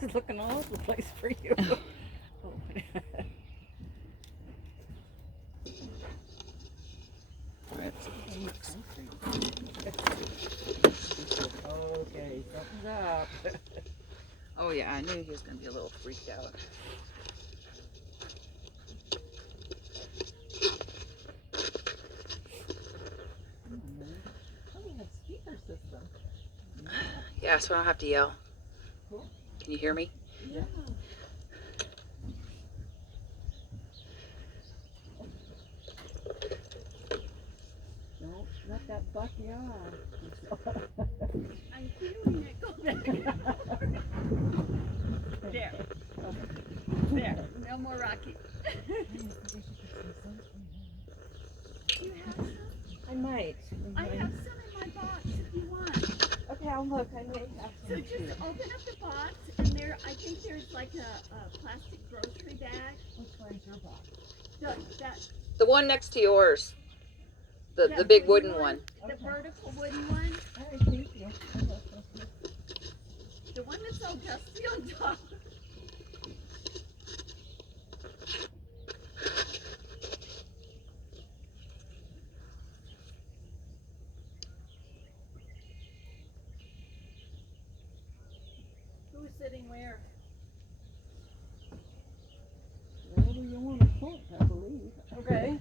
was looking all over the place for you. Oh. Okay, something's up. Oh yeah, I knew he was gonna be a little freaked out. Oh, we have speaker system. Yeah, so I don't have to yell. Cool. Can you hear me? Yeah. Don't let that buck you off. I'm feeling it. Go back. There. There. No more rocky. Do you have some? I might. I have some in my box if you want. Okay, I'll look. I may have some. So just open up the box, and there, I think there's like a plastic grocery bag. Which one's your box? That The one next to yours. The big wooden one. The vertical wooden one. All right, thank you. The one that's all dusty on top. Who's sitting where? Wherever you want to point, I believe. Okay.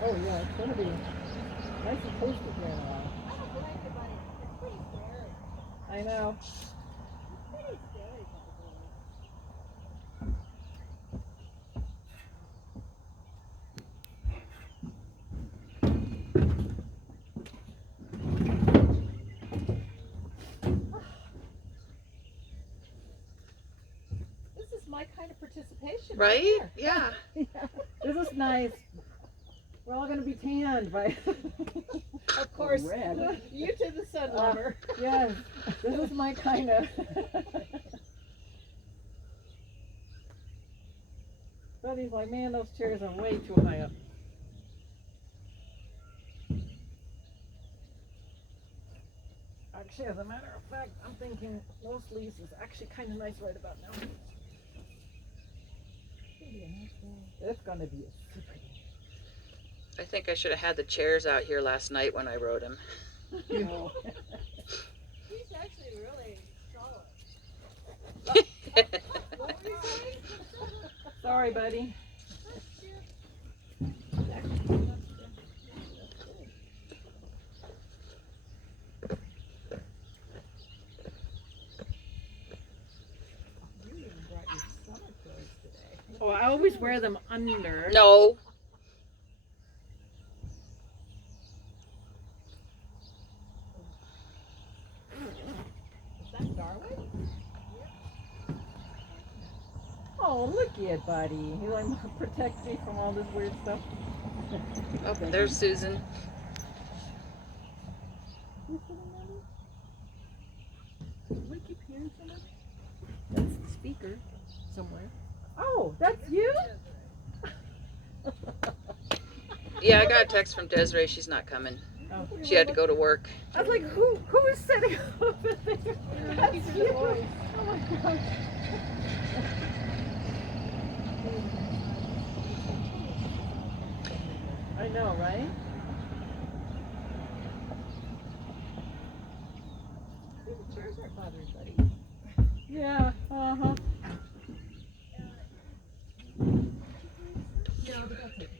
Oh yeah, it's gonna be nice and toasty here in a while. I don't blame you, buddy. It's pretty scary. I know. It's pretty scary, buddy. This is my kind of participation. Right? Here. Yeah. Yeah. This is nice. We're all gonna be tanned by. Of course, red. you to the sun lover. Yes, this is my kind of. Buddy's like, man, those chairs are way too high up. Actually, as a matter of fact, I'm thinking most leaves is actually kind of nice right about now. It's gonna be a super day. I think I should have had the chairs out here last night when I rode him. No. He's actually really solid. What were you saying? Sorry, buddy. You even brought your summer clothes today. Oh, I always wear them under. No. Is that Darwin? Oh, look at it, buddy. He like protects me from all this weird stuff. Oh, there's Susan. Who's sitting there? We keep hearing someone. That's the speaker somewhere. Oh, that's you? Yeah, I got a text from Desiree. She's not coming. Oh. She had to go to work. I was like, who is sitting over there? That's you. Oh my gosh. I know, right? See, the chairs aren't bothering buddy. Yeah, uh-huh. Yeah, but that's it.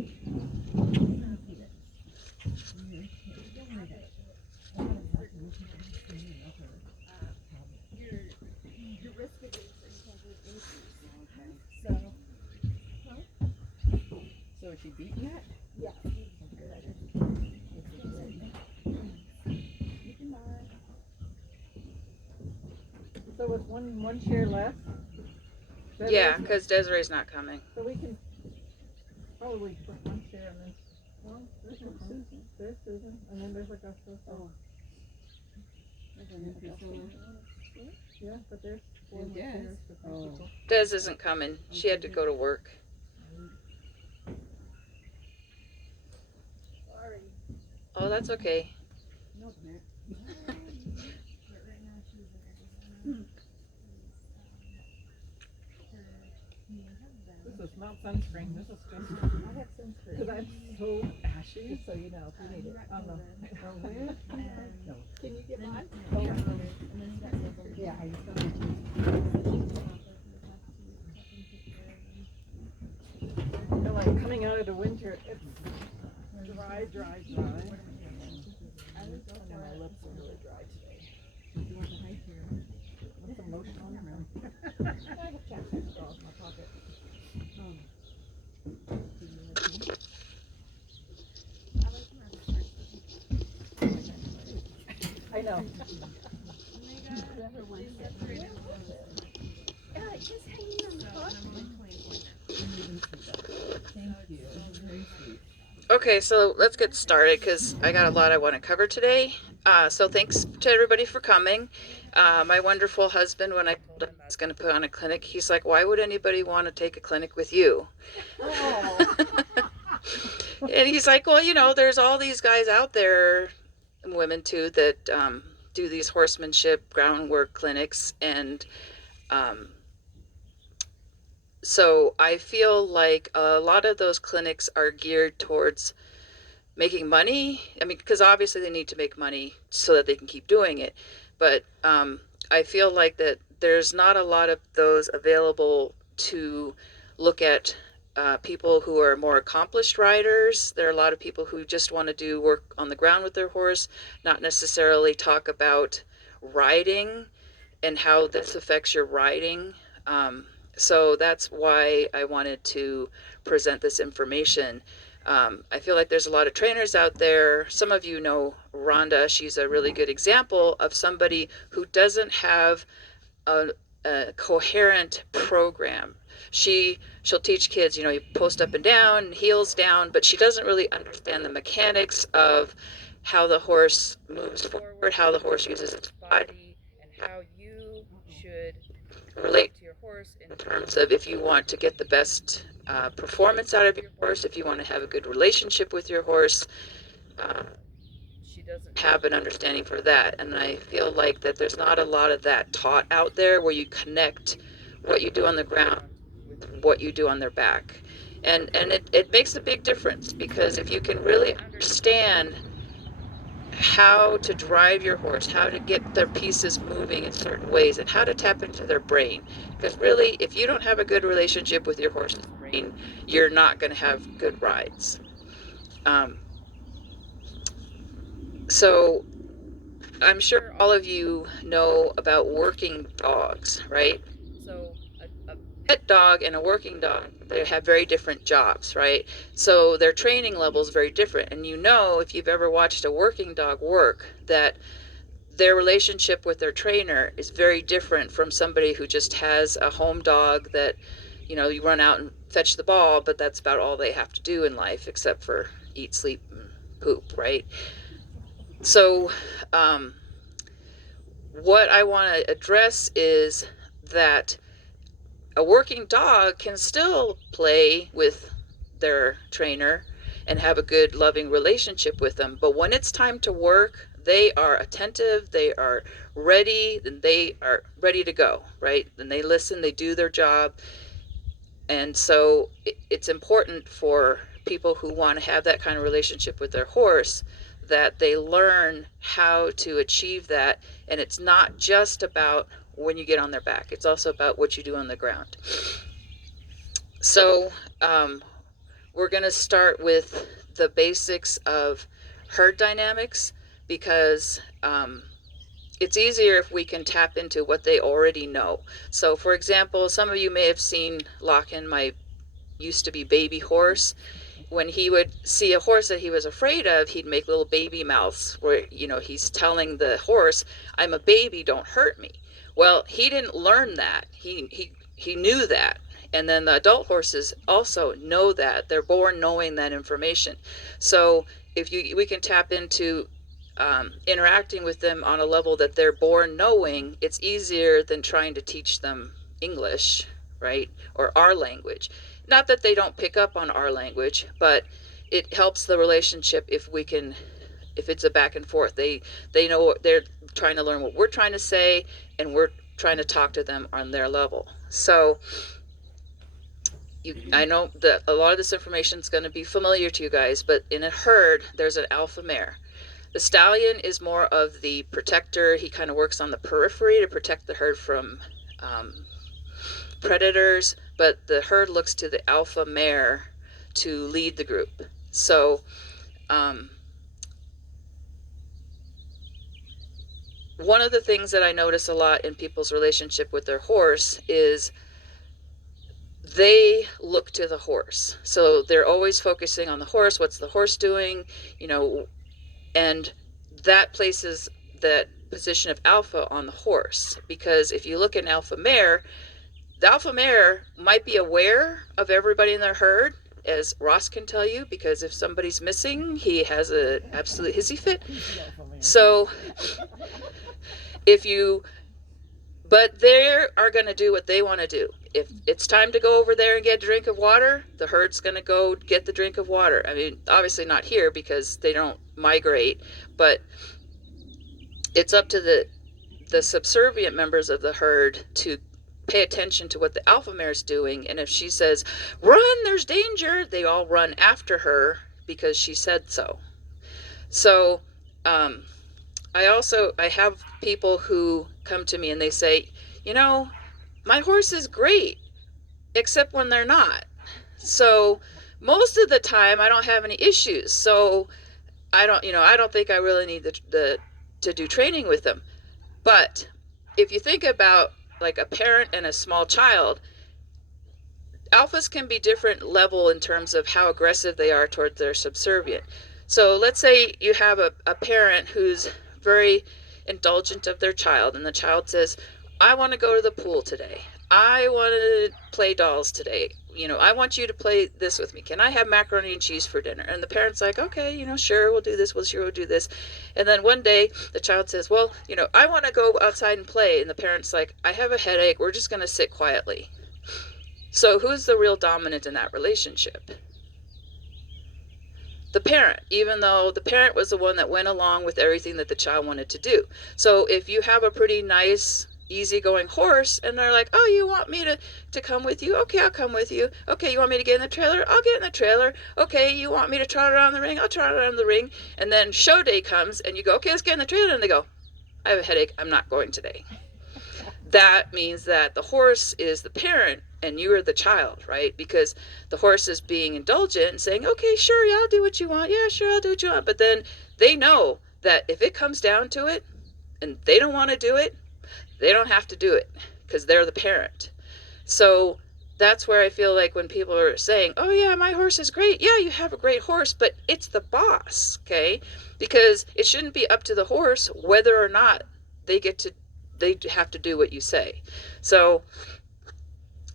Your risk of increase. So is she beating that? Yeah. So with one chair left? Yeah, because Desiree's not coming. So we can probably put one chair and then, well, there's Susan. There's Susan, and then there's Augusta. Oh. Yeah, but there's four more chairs for three people. Des isn't coming. She had to go to work. Sorry. Oh, that's okay. No, man. This is not sunscreen. This is just. I have sunscreen. Because I'm so ashy. Just so you know, if you need it. Oh no. No. Can you get mine? Yeah, I feel like coming out of the winter, it's dry. And then my lips are really dry today. What's some lotion on your mouth? I have chapstick straws in my pocket. I know. Just hanging on the hook. Thank you. Very sweet. Okay, so let's get started because I got a lot I want to cover today. So thanks to everybody for coming. My wonderful husband, when I told him I was going to put on a clinic, he's like, why would anybody want to take a clinic with you? Oh. And he's like, well, you know, there's all these guys out there, and women too, that do these horsemanship groundwork clinics. And so I feel like a lot of those clinics are geared towards making money. I mean, because obviously they need to make money so that they can keep doing it. But I feel like that there's not a lot of those available to look at people who are more accomplished riders. There are a lot of people who just want to do work on the ground with their horse, not necessarily talk about riding and how this affects your riding. So that's why I wanted to present this information. I feel like there's a lot of trainers out there. Some of you know Rhonda. She's a really good example of somebody who doesn't have a coherent program. She'll teach kids, you know, you post up and down, heels down, but she doesn't really understand the mechanics of how the horse moves forward, how the horse uses its body, and how you should relate to your horse in terms of if you want to get the best performance out of your horse, if you want to have a good relationship with your horse. She doesn't have an understanding for that, and I feel like that there's not a lot of that taught out there where you connect what you do on the ground with what you do on their back. And it makes a big difference, because if you can really understand how to drive your horse, how to get their pieces moving in certain ways, and how to tap into their brain. Because really, if you don't have a good relationship with your horse's brain, you're not going to have good rides. So I'm sure all of you know about working dogs, right? So a pet dog and a working dog, they have very different jobs, right? So their training level is very different. And you know, if you've ever watched a working dog work, that their relationship with their trainer is very different from somebody who just has a home dog that, you know, you run out and fetch the ball, but that's about all they have to do in life except for eat, sleep, and poop, right? So what I want to address is that a working dog can still play with their trainer and have a good, loving relationship with them. But when it's time to work, they are attentive, they are ready, and they are ready to go, right? And they listen, they do their job. And so it's important for people who want to have that kind of relationship with their horse that they learn how to achieve that. And it's not just about when you get on their back, it's also about what you do on the ground. So we're going to start with the basics of herd dynamics, because it's easier if we can tap into what they already know. So for example, some of you may have seen Locken, my used to be baby horse. When he would see a horse that he was afraid of, he'd make little baby mouths where, you know, he's telling the horse, I'm a baby, don't hurt me. Well, he didn't learn that. He knew that. And then the adult horses also know that. They're born knowing that information. So if we can tap into interacting with them on a level that they're born knowing, it's easier than trying to teach them English, right? Or our language. not that they don't pick up on our language, but it helps the relationship if it's a back and forth. They know they're trying to learn what we're trying to say, and we're trying to talk to them on their level. So I know that a lot of this information is going to be familiar to you guys, but in a herd, there's an alpha mare. The stallion is more of the protector. He kind of works on the periphery to protect the herd from predators, but the herd looks to the alpha mare to lead the group. So one of the things that I notice a lot in people's relationship with their horse is they look to the horse. So they're always focusing on the horse. What's the horse doing? And that places that position of alpha on the horse. Because if you look at an alpha mare, the alpha mare might be aware of everybody in their herd, as Ross can tell you, because if somebody's missing, he has an absolute hissy fit. So but they are going to do what they want to do. If it's time to go over there and get a drink of water, the herd's going to go get the drink of water. I mean, obviously not here because they don't migrate, but it's up to the subservient members of the herd to pay attention to what the alpha mare is doing. And if she says, run, there's danger, they all run after her because she said so. So I have people who come to me and they say, my horse is great, except when they're not. So most of the time I don't have any issues. So I don't think I really need to do training with them. But if you think about like a parent and a small child, alphas can be different level in terms of how aggressive they are towards their subservient. So let's say you have a parent who's very indulgent of their child, and the child says, I want to go to the pool today. I want to play dolls today. I want you to play this with me. Can I have macaroni and cheese for dinner? And the parent's like, okay, sure, we'll do this. We'll do this. And then one day the child says, well, I want to go outside and play. And the parent's like, I have a headache. We're just going to sit quietly. So who's the real dominant in that relationship? The parent, even though the parent was the one that went along with everything that the child wanted to do. So if you have a pretty nice, easygoing horse and they're like, oh, you want me to come with you? Okay, I'll come with you. Okay, you want me to get in the trailer? I'll get in the trailer. Okay, you want me to trot around the ring? I'll trot around the ring. And then show day comes and you go, okay, let's get in the trailer. And they go, I have a headache. I'm not going today. That means that the horse is the parent and you are the child, right? Because the horse is being indulgent and saying, okay, sure, yeah, I'll do what you want. Yeah, sure, I'll do what you want. But then they know that if it comes down to it and they don't want to do it, they don't have to do it because they're the parent. So that's where I feel like when people are saying, oh yeah, my horse is great. Yeah, you have a great horse, but it's the boss, okay? Because it shouldn't be up to the horse whether or not they have to do what you say. So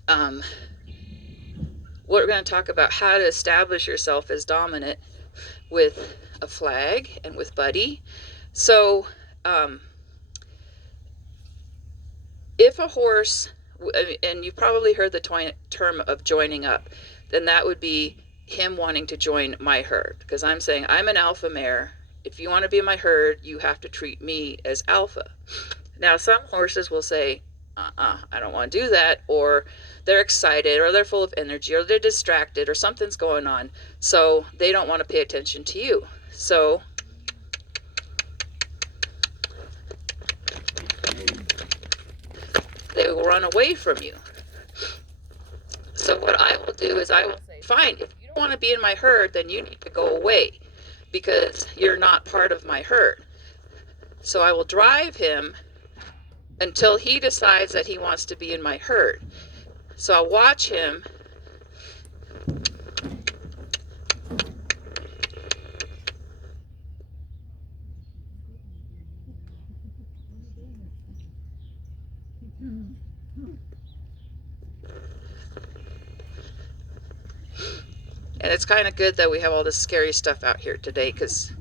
we're going to talk about how to establish yourself as dominant with a flag and with Buddy. So if a horse, and you've probably heard the term of joining up, then that would be him wanting to join my herd. Because I'm saying, I'm an alpha mare. If you want to be in my herd, you have to treat me as alpha. Now, some horses will say, I don't want to do that, or they're excited, or they're full of energy, or they're distracted, or something's going on. So they don't want to pay attention to you. So they will run away from you. So what I will do is I will say, fine, if you don't want to be in my herd, then you need to go away because you're not part of my herd. So I will drive him until he decides that he wants to be in my herd. So I'll watch him and it's kind of good that we have all this scary stuff out here today because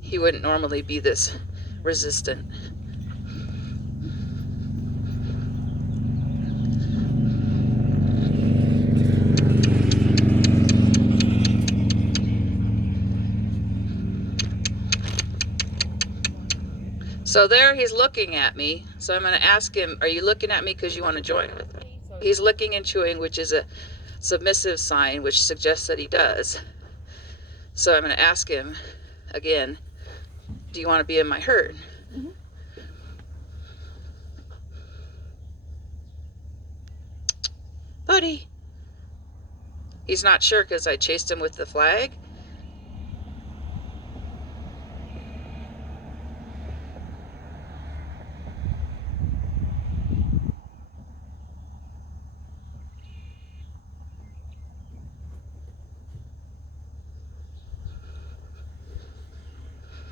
he wouldn't normally be this resistant. So there he's looking at me. So I'm going to ask him, are you looking at me because you want to join with me? So he's licking and chewing, which is a submissive sign, which suggests that he does. So I'm going to ask him again, do you want to be in my herd? Mhm. Buddy. He's not sure because I chased him with the flag.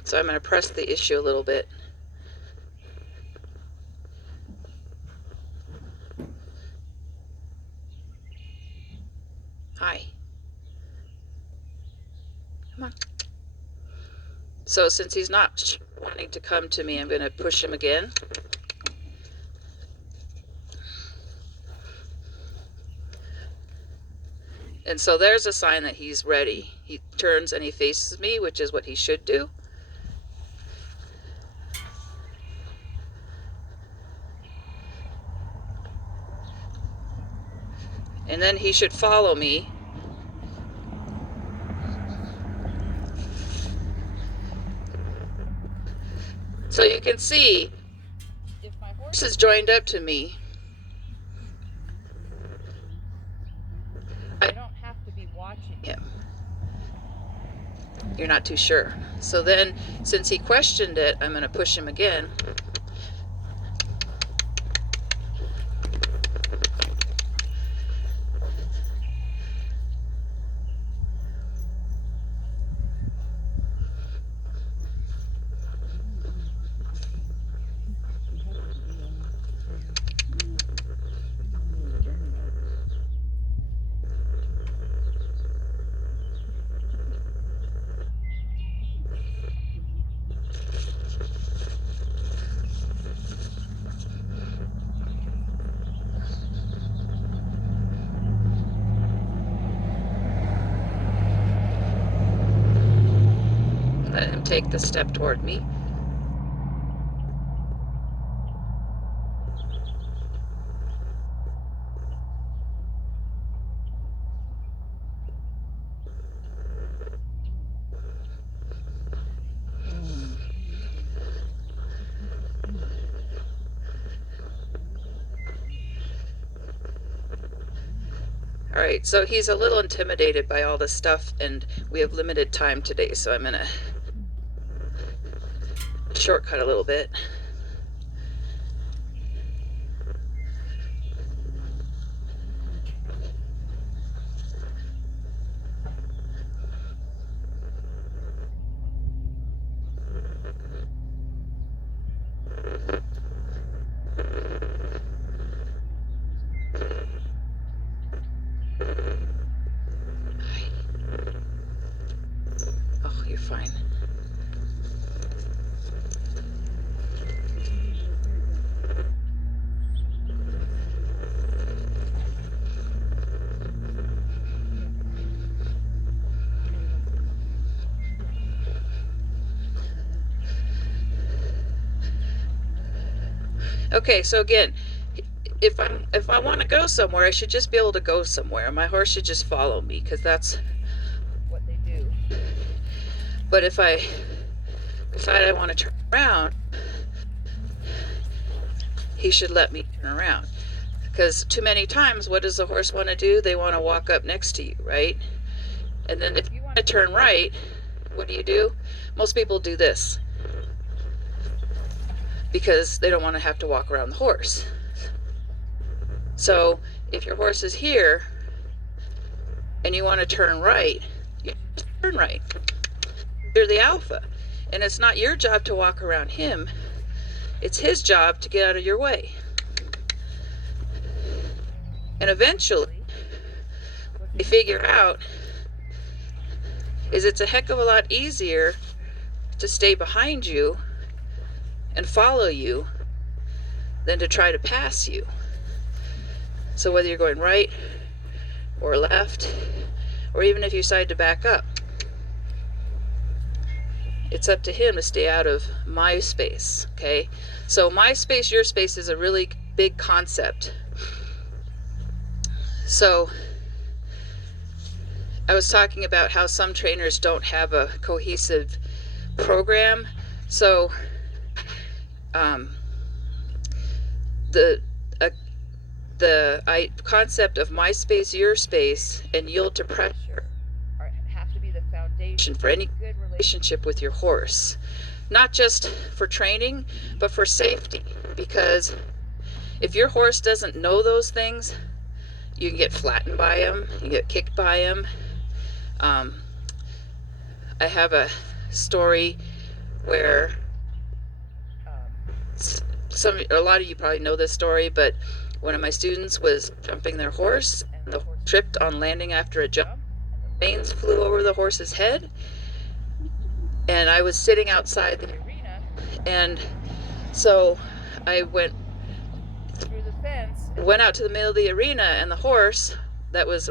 So I'm going to press the issue a little bit. Hi. Come on. So since he's not wanting to come to me, I'm going to push him again. And so there's a sign that he's ready. He turns and he faces me, which is what he should do. And then he should follow me. So you can see, if my horse is joined up to me, I don't have to be watching him. You're not too sure. So then, since he questioned it, I'm going to push him again. Let him take the step toward me. All right, so he's a little intimidated by all this stuff, and we have limited time today, so I'm going to shortcut a little bit. Oh, you're fine. Okay, so again, if I want to go somewhere, I should just be able to go somewhere. My horse should just follow me, because that's what they do. But if I decide I want to turn around, he should let me turn around. Because too many times, what does the horse want to do? They want to walk up next to you, right? And then if you want to turn right, what do? Most people do this, because they don't want to have to walk around the horse. So if your horse is here and you want to turn right, you just turn right. You're the alpha. And it's not your job to walk around him. It's his job to get out of your way. And eventually, what they figure out is it's a heck of a lot easier to stay behind you and follow you than to try to pass you. So whether you're going right or left, or even if you decide to back up, it's up to him to stay out of my space, okay? So my space, your space is a really big concept. So I was talking about how some trainers don't have a cohesive program. So the concept of my space, your space, and yield to pressure have to be the foundation for any good relationship with your horse. Not just for training, but for safety. Because if your horse doesn't know those things, you can get flattened by him, you get kicked by him. I have a story where a lot of you probably know this story, but one of my students was jumping their horse, and the horse tripped on landing after a jump. The reins flew over the horse's head, and I was sitting outside the arena, and so I went through the fence, went out to the middle of the arena, and the horse that was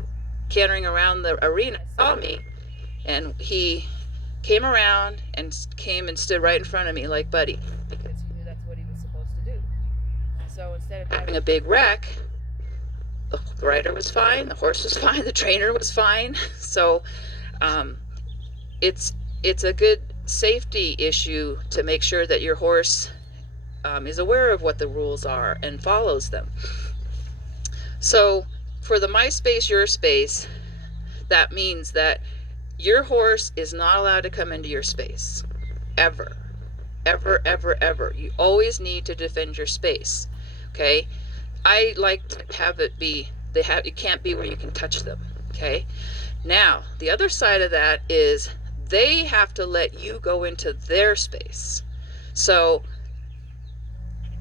cantering around the arena saw me, and he came around and stood right in front of me like Buddy, because he knew that's what he was supposed to do. So instead of having a big wreck, the rider was fine, the horse was fine, the trainer was fine. So it's a good safety issue to make sure that your horse is aware of what the rules are and follows them. So for the my space, your space, that means that your horse is not allowed to come into your space. Ever. Ever, ever, ever. You always need to defend your space. Okay? I like to have it be, it can't be where you can touch them. Okay? Now, the other side of that is they have to let you go into their space. So,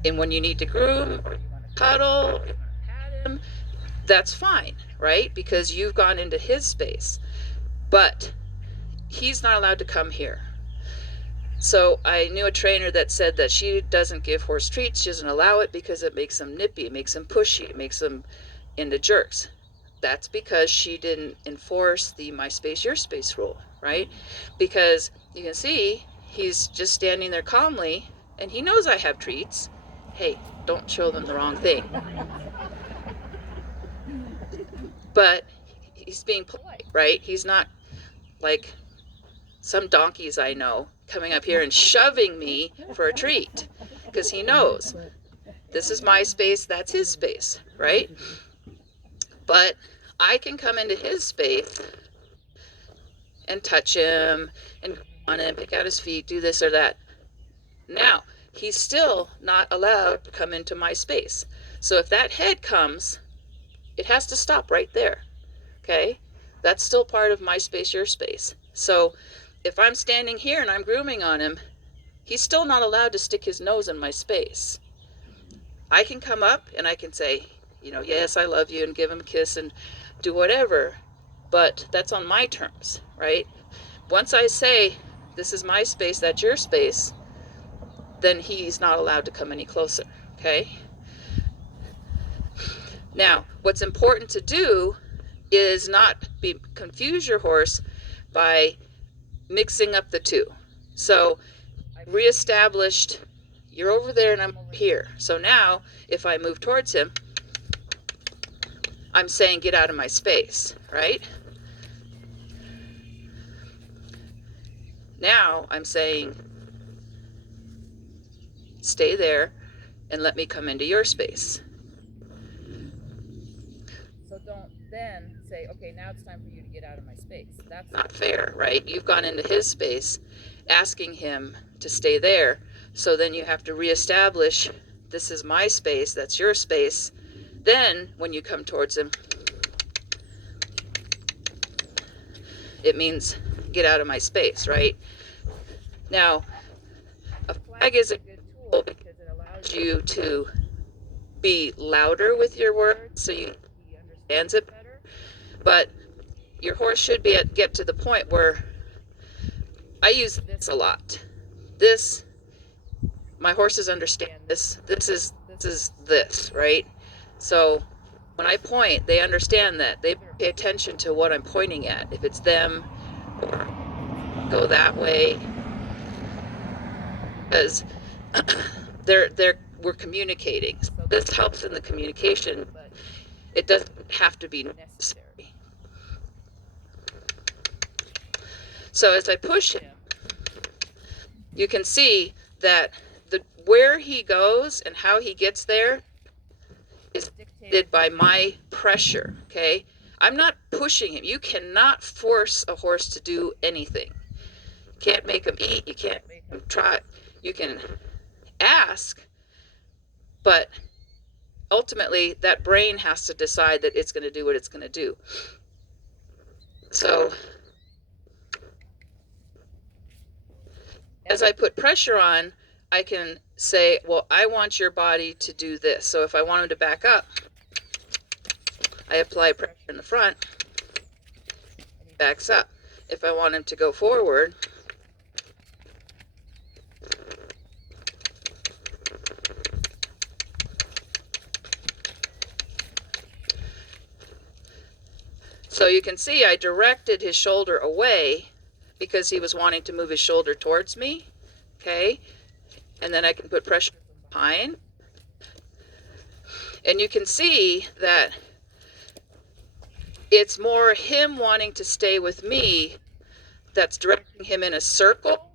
and when you need to groom, or you want to cuddle, or you want to pat him, that's fine, right? Because you've gone into his space. But he's not allowed to come here. So I knew a trainer that said that she doesn't give horse treats, she doesn't allow it because it makes them nippy, it makes them pushy, it makes them into jerks. That's because she didn't enforce the my space, your space rule, right? Because you can see he's just standing there calmly, and he knows I have treats. Hey, don't show them the wrong thing. But he's being polite, right? He's not like some donkeys I know coming up here and shoving me for a treat, because he knows this is my space, that's his space, right? But I can come into his space and touch him and go on him, pick out his feet, do this or that. Now, he's still not allowed to come into my space. So if that head comes, it has to stop right there. Okay? That's still part of my space, your space. So if I'm standing here and I'm grooming on him, he's still not allowed to stick his nose in my space. I can come up and I can say, yes, I love you, and give him a kiss and do whatever, but that's on my terms, right? Once I say, this is my space, that's your space, then he's not allowed to come any closer, okay? Now, what's important to do is not confuse your horse by mixing up the two. So I reestablished, you're over there and I'm over here. So now if I move towards him, I'm saying get out of my space, right? Now I'm saying stay there and let me come into your space. So don't then say, okay, now it's time for you to get out of my space. That's not fair, right? You've gone into his space asking him to stay there. So then you have to reestablish, this is my space, that's your space. Then when you come towards him, it means get out of my space, right? Now, a flag is a good tool because it allows you to be louder with your words so he understands it better. But your horse should get to the point where I use this a lot. This, my horses understand this. This is this, right? So when I point, they understand that. They pay attention to what I'm pointing at. If it's them, go that way. because we're communicating. So this helps in the communication, but it doesn't have to be necessary. So as I push him, you can see that where he goes and how he gets there is dictated by my pressure, okay? I'm not pushing him. You cannot force a horse to do anything. You can't make him eat. You can't make him try. You can ask, but ultimately that brain has to decide that it's going to do what it's going to do. So as I put pressure on, I can say, well, I want your body to do this. So if I want him to back up, I apply pressure in the front, and he backs up. If I want him to go forward, so you can see I directed his shoulder away because he was wanting to move his shoulder towards me, okay? And then I can put pressure behind. And you can see that it's more him wanting to stay with me that's directing him in a circle.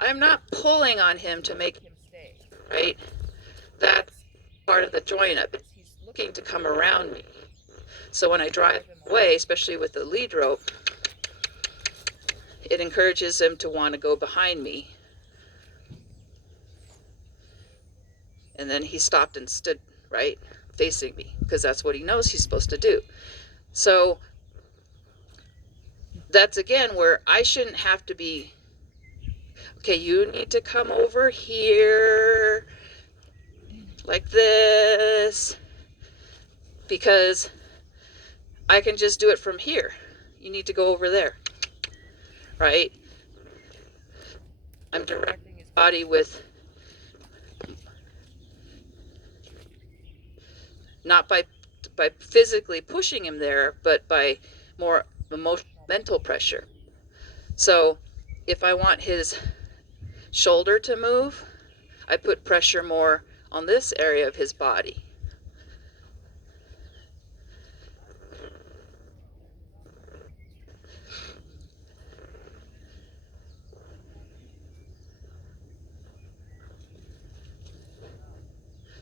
I'm not pulling on him to make him stay, right? That's part of the join up. He's looking to come around me. So when I drive him away, especially with the lead rope, it encourages him to want to go behind me. And then he stopped and stood, right, facing me, because that's what he knows he's supposed to do. So that's again where I shouldn't have to be, okay, you need to come over here like this, because I can just do it from here. You need to go over there, right? I'm directing his body with, not by physically pushing him there, but by more emotional, mental pressure. So if I want his shoulder to move, I put pressure more on this area of his body.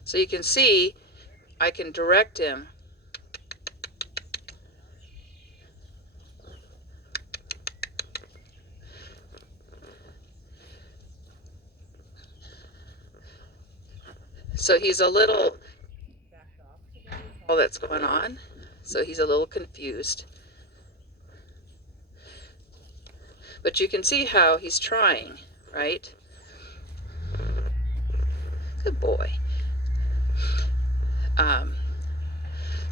So you can see I can direct him so he's a little backed off all that's going on, so he's a little confused, but you can see how he's trying, right? Good boy.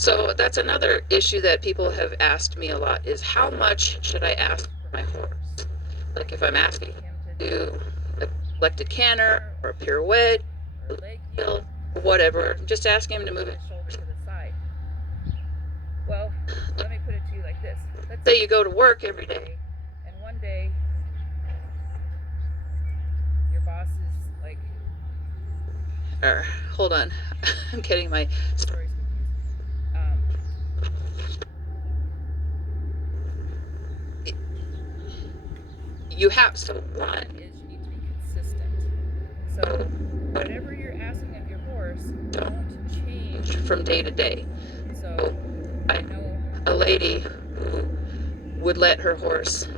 So that's another issue that people have asked me a lot, is how much should I ask for my horse? Like if I'm asking him to do a collected canter or a pirouette or a leg yield or whatever, just asking him to move his shoulder to the side. Well, let me put it to you like this. Let's say you go to work every day and one day your boss is like, hold on, I'm getting my stories confused. You have, so one is you need to be consistent. So whatever you're asking of your horse, don't change from day to day. So I know a lady who would let her horse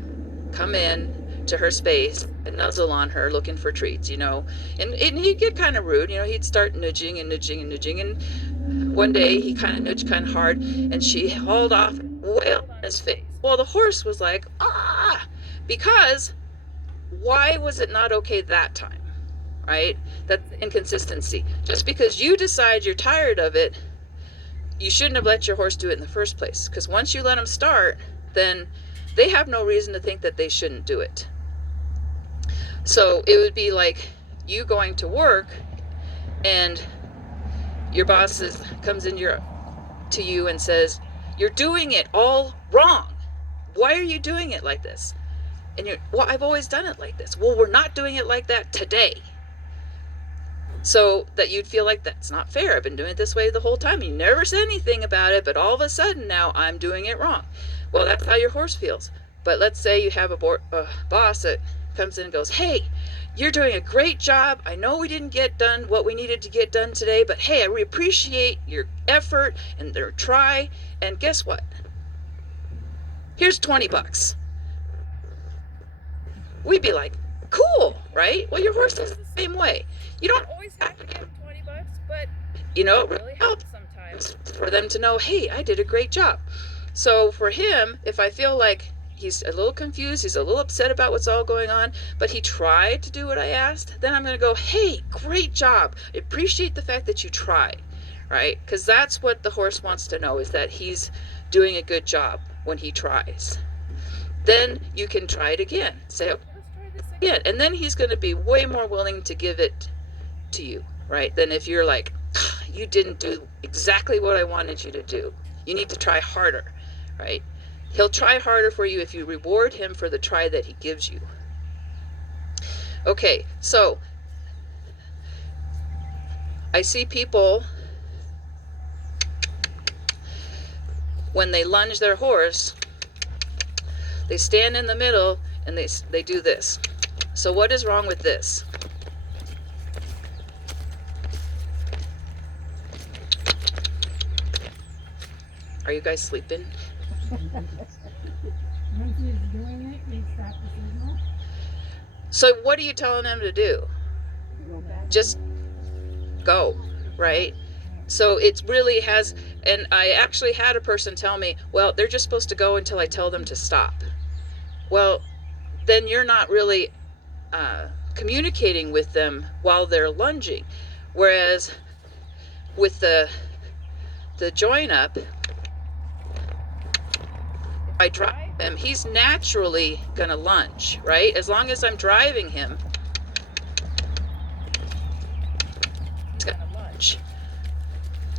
come in to her space and nuzzle on her looking for treats, you know, and he'd get kind of rude, you know, he'd start nudging and nudging and nudging, and one day he kind of nudged kind of hard and she hauled off and wailed on his face. Well, the horse was like, ah, because why was it not okay that time, right? That's inconsistency. Just because you decide you're tired of it, you shouldn't have let your horse do it in the first place, because once you let them start, then they have no reason to think that they shouldn't do it. So it would be like you going to work and your boss comes in to you and says, you're doing it all wrong. Why are you doing it like this? And well, I've always done it like this. Well, we're not doing it like that today. So that you'd feel like that's not fair. I've been doing it this way the whole time. You never said anything about it, but all of a sudden now I'm doing it wrong. Well, that's how your horse feels. But let's say you have a boss that comes in and goes, hey, you're doing a great job. I know we didn't get done what we needed to get done today, but hey, I appreciate your effort and their try. And guess what? Here's $20. We'd be like, cool, right? Well, your horse is the same way. You don't always have to give them $20, but it really helps sometimes for them to know, hey, I did a great job. So for him, if I feel like he's a little confused, he's a little upset about what's all going on, but he tried to do what I asked, then I'm going to go, hey, great job. I appreciate the fact that you tried, right? Because that's what the horse wants to know, is that he's doing a good job when he tries. Then you can try it again. Say, okay, let's try this again. And then he's going to be way more willing to give it to you, right? Than if you're like, you didn't do exactly what I wanted you to do. You need to try harder, right? He'll try harder for you if you reward him for the try that he gives you. Okay, so I see people, when they lunge their horse, they stand in the middle and they do this. So what is wrong with this? Are you guys sleeping? Once he's doing it, he stops the signal. So what are you telling them to do? Go back. Just go, right? So it really has, and I actually had a person tell me, well, they're just supposed to go until I tell them to stop. Well, then you're not really communicating with them while they're lunging. Whereas with the join up, I drive him, he's naturally gonna lunge, right? As long as I'm driving him, he's gonna lunge.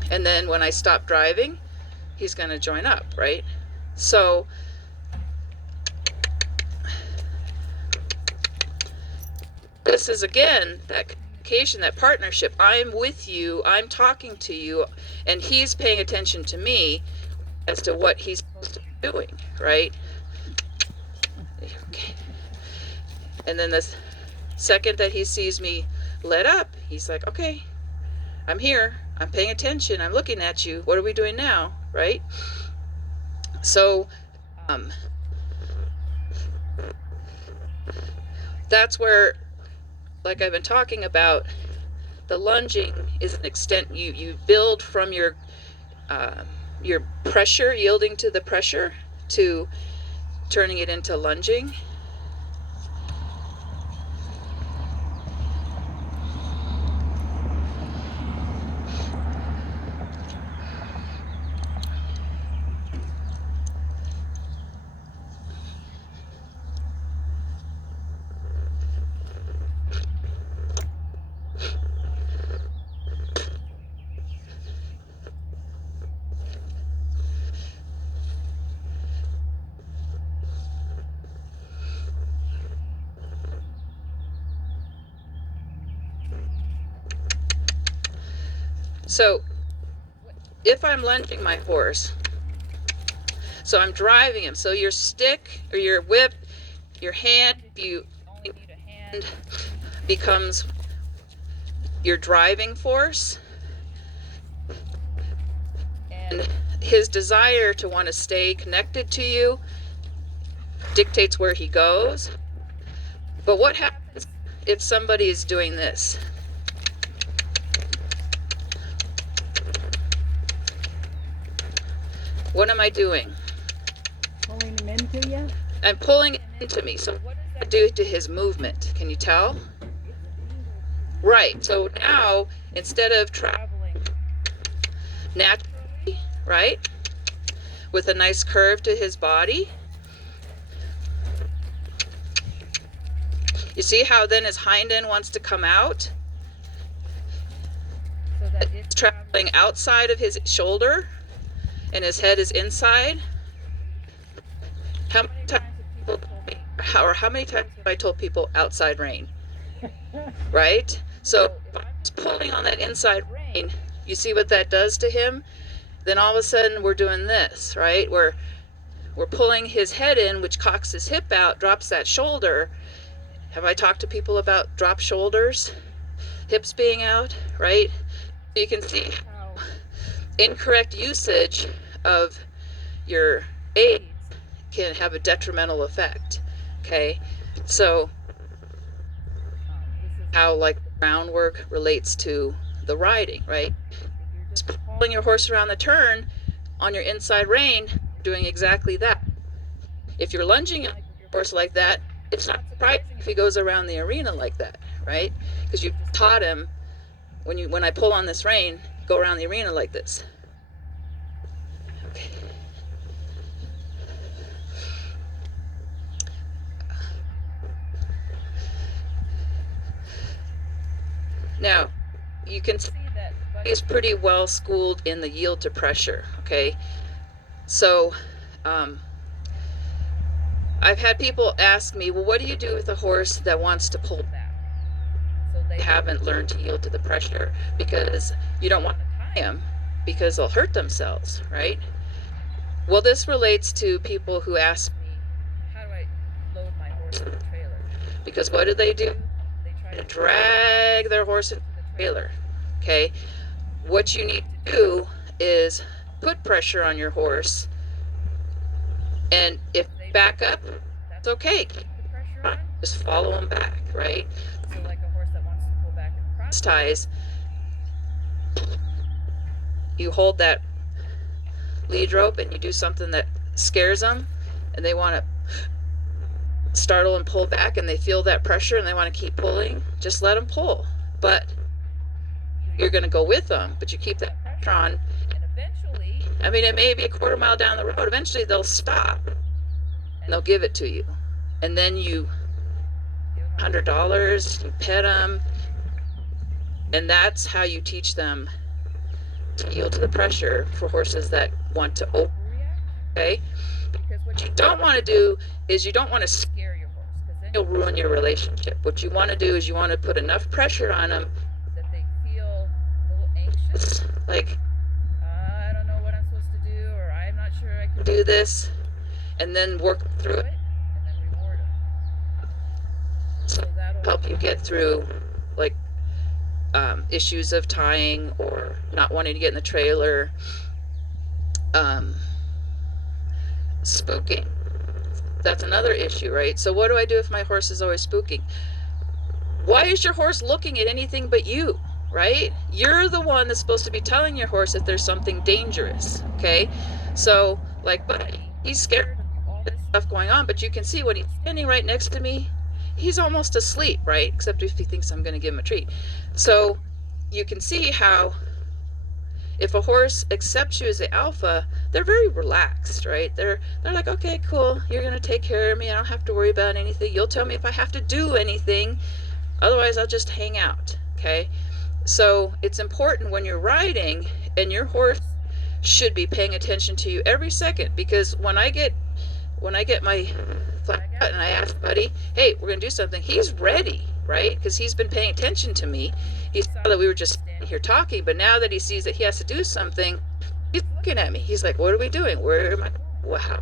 And then when I stop driving, he's gonna join up, right? So this is again that communication, that partnership. I'm with you, I'm talking to you, and he's paying attention to me as to what he's supposed to be doing, right? Okay. And then the second that he sees me let up, he's like, okay, I'm here, I'm paying attention, I'm looking at you, what are we doing now, right? So that's where, like I've been talking about, the lunging is an extent you build from your pressure, yielding to the pressure, to turning it into lunging. So if I'm lunging my horse, so I'm driving him, so your stick or your whip, your hand, if you only need a hand, becomes your driving force. And his desire to want to stay connected to you dictates where he goes. But what happens if somebody is doing this? What am I doing? Pulling him into you? I'm pulling him into me. So what does that do to his movement? Can you tell? Right. So now, instead of traveling naturally, right, with a nice curve to his body, you see how then his hind end wants to come out? So that it's traveling outside of his shoulder and his head is inside. How many times have people told me, how many times have I told people outside rein? Right? So if I'm he's pulling on that inside rein, you see what that does to him? Then all of a sudden we're doing this, right? We're pulling his head in, which cocks his hip out, drops that shoulder. Have I talked to people about drop shoulders, hips being out, right? You can see how incorrect usage of your aids can have a detrimental effect. Okay, so this is how like the groundwork relates to the riding, right? If you're just pulling your horse around the turn on your inside rein, you're doing exactly that. If you're lunging your horse like that, it's not surprising if he goes around the arena like that, right? Because you've taught him when I pull on this rein, go around the arena like this. Okay. Now, you can see that Buddy is pretty well schooled in the yield to pressure, okay? So, I've had people ask me, well, what do you do with a horse that wants to pull back? So they haven't learned to yield to the pressure, because you don't want to tie them because they'll hurt themselves, right? Well, this relates to people who ask me, how do I load my horse in the trailer? Because what do? They try to drag their horse into the trailer, okay? What you need to do is put pressure on your horse, and if they back up, that's okay. Keep the pressure on, just follow them back, right? So like a horse that wants to pull back in cross ties, you hold that lead rope and you do something that scares them, and they want to startle and pull back, and they feel that pressure and they want to keep pulling, just let them pull. But you're going to go with them, but you keep that pressure on, and eventually, I mean, it may be a quarter mile down the road, eventually they'll stop and they'll give it to you, and then you give them $100, you pet them, and that's how you teach them to yield to the pressure for horses that want to overreact, okay? Because what you don't want to do is you don't want to scare your horse, because then you'll ruin your relationship. What you want to do is you want to put enough pressure on them that they feel a little anxious, like, I don't know what I'm supposed to do, or I'm not sure I can do this, and then work through it, and then reward them. So that'll help you get through, like, issues of tying or not wanting to get in the trailer. Spooking, that's another issue, right? So what do I do if my horse is always spooking? Why is your horse looking at anything but you, right? You're the one that's supposed to be telling your horse if there's something dangerous, okay? So, like Buddy, he's scared of all this stuff going on, but you can see when he's standing right next to me, he's almost asleep, right? Except if he thinks I'm going to give him a treat. So you can see how if a horse accepts you as the alpha, they're very relaxed, right? They're like, okay, cool, you're going to take care of me. I don't have to worry about anything. You'll tell me if I have to do anything. Otherwise, I'll just hang out, okay? So it's important when you're riding, and your horse should be paying attention to you every second, because when I get my flag out and I ask Buddy, hey, we're going to do something, he's ready, right? Because he's been paying attention to me. He saw that we were just standing here talking, but now that he sees that he has to do something, he's looking at me. He's like, what are we doing? Where am I? Wow.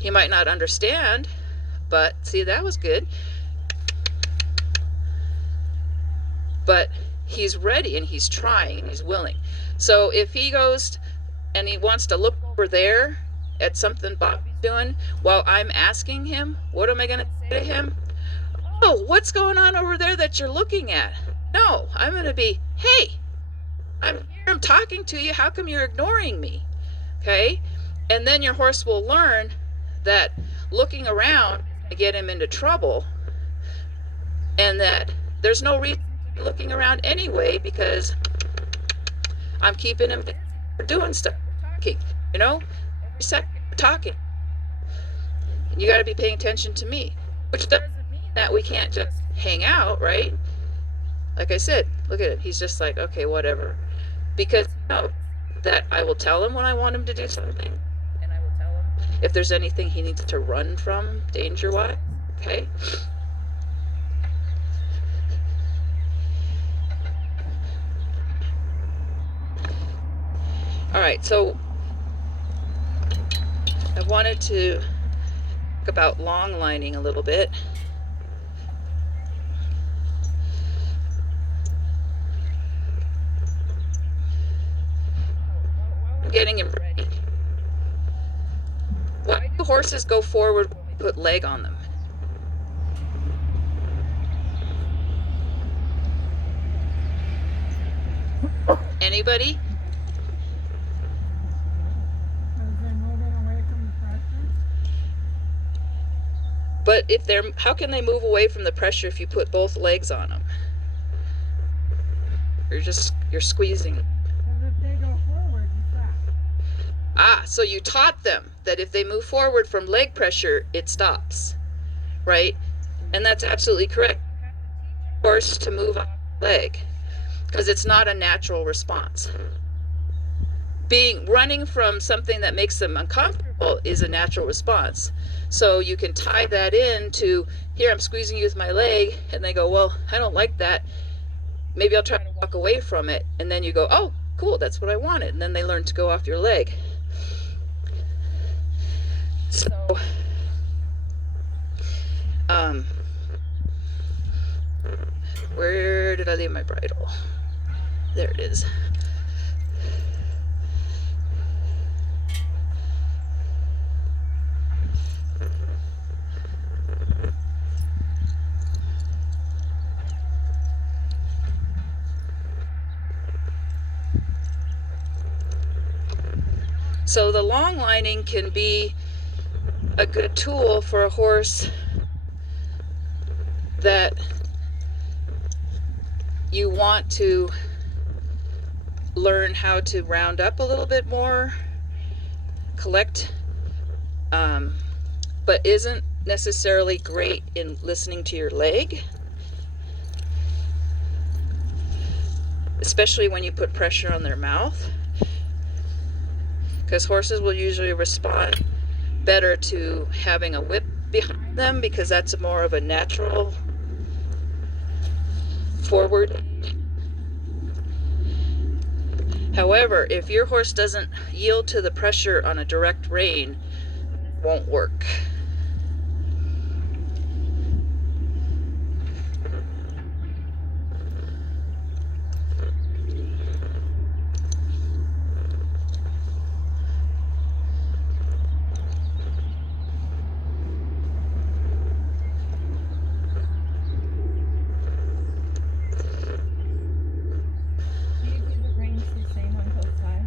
He might not understand, but see, that was good. But he's ready, and he's trying, and he's willing. So if he goes and he wants to look over there at something Bobby's doing while I'm asking him, what am I going to say to him? Oh, what's going on over there that you're looking at? No, I'm going to be, hey, I'm here, I'm talking to you. How come you're ignoring me? Okay? And then your horse will learn that looking around to get him into trouble, and that there's no reason to be looking around anyway, because I'm keeping him busy. We're doing stuff. We're talking, you know? Every second we're talking. And you got to be paying attention to me, which doesn't mean that we can't just hang out, right? Like I said, look at it. He's just like, okay, whatever. Because you know that I will tell him when I want him to do something, and I will tell him if there's anything he needs to run from danger-wise, okay? right, so I wanted to talk about long lining a little bit. Getting him ready. Why do horses go forward when we put leg on them? Anybody? Because they're moving away from the pressure. But if they're, how can they move away from the pressure if you put both legs on them? You're squeezing. Because if they go forward, you stop. Ah, so you taught them that if they move forward from leg pressure, it stops, right? And that's absolutely correct. Horse to move off the leg, because it's not a natural response. Running from something that makes them uncomfortable is a natural response. So you can tie that in to, here, I'm squeezing you with my leg, and they go, well, I don't like that. Maybe I'll try to walk away from it. And then you go, oh, cool, that's what I wanted. And then they learn to go off your leg. So, where did I leave my bridle? There it is. So the long lining can be a good tool for a horse that you want to learn how to round up a little bit more, collect, but isn't necessarily great in listening to your leg, especially when you put pressure on their mouth, because horses will usually respond better to having a whip behind them, because that's more of a natural forward. However, if your horse doesn't yield to the pressure on a direct rein, it won't work. Do you do the reins the same on both sides?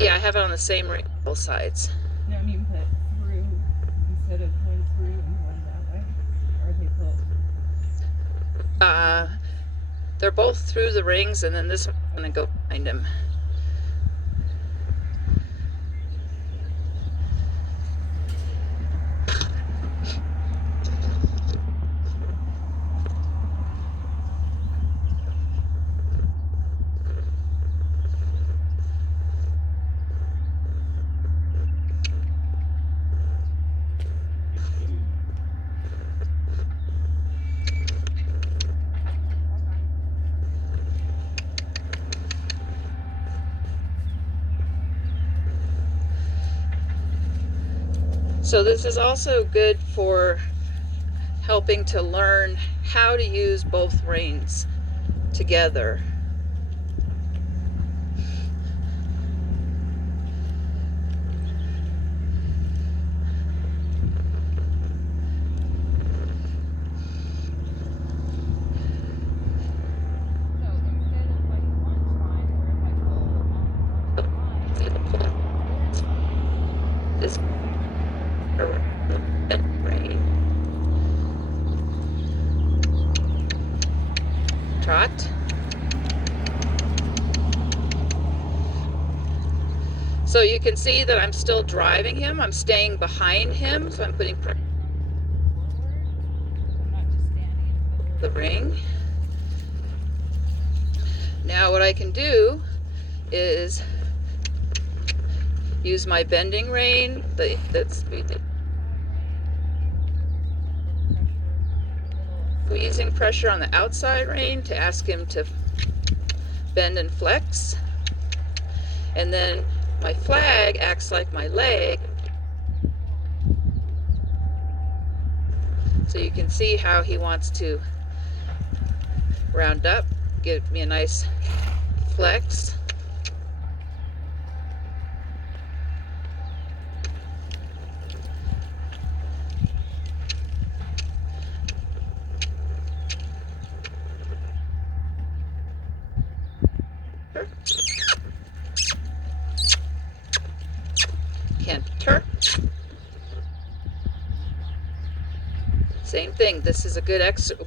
Yeah, I have it on the same ring on both sides. No, I mean, but through, instead of one through and one that way? Or are they both? They're both through the rings, and then this one's gonna go behind him. So this is also good for helping to learn how to use both reins together. This rein. Trot. So you can see that I'm still driving him. I'm staying behind him, so I'm putting pressure forward. I'm not just standing in the middle of the ring. Now what I can do is use my bending rein, that's squeezing pressure on the outside rein to ask him to bend and flex, and then my flag acts like my leg. So you can see how he wants to round up, give me a nice flex. Canter. Same thing. This is a good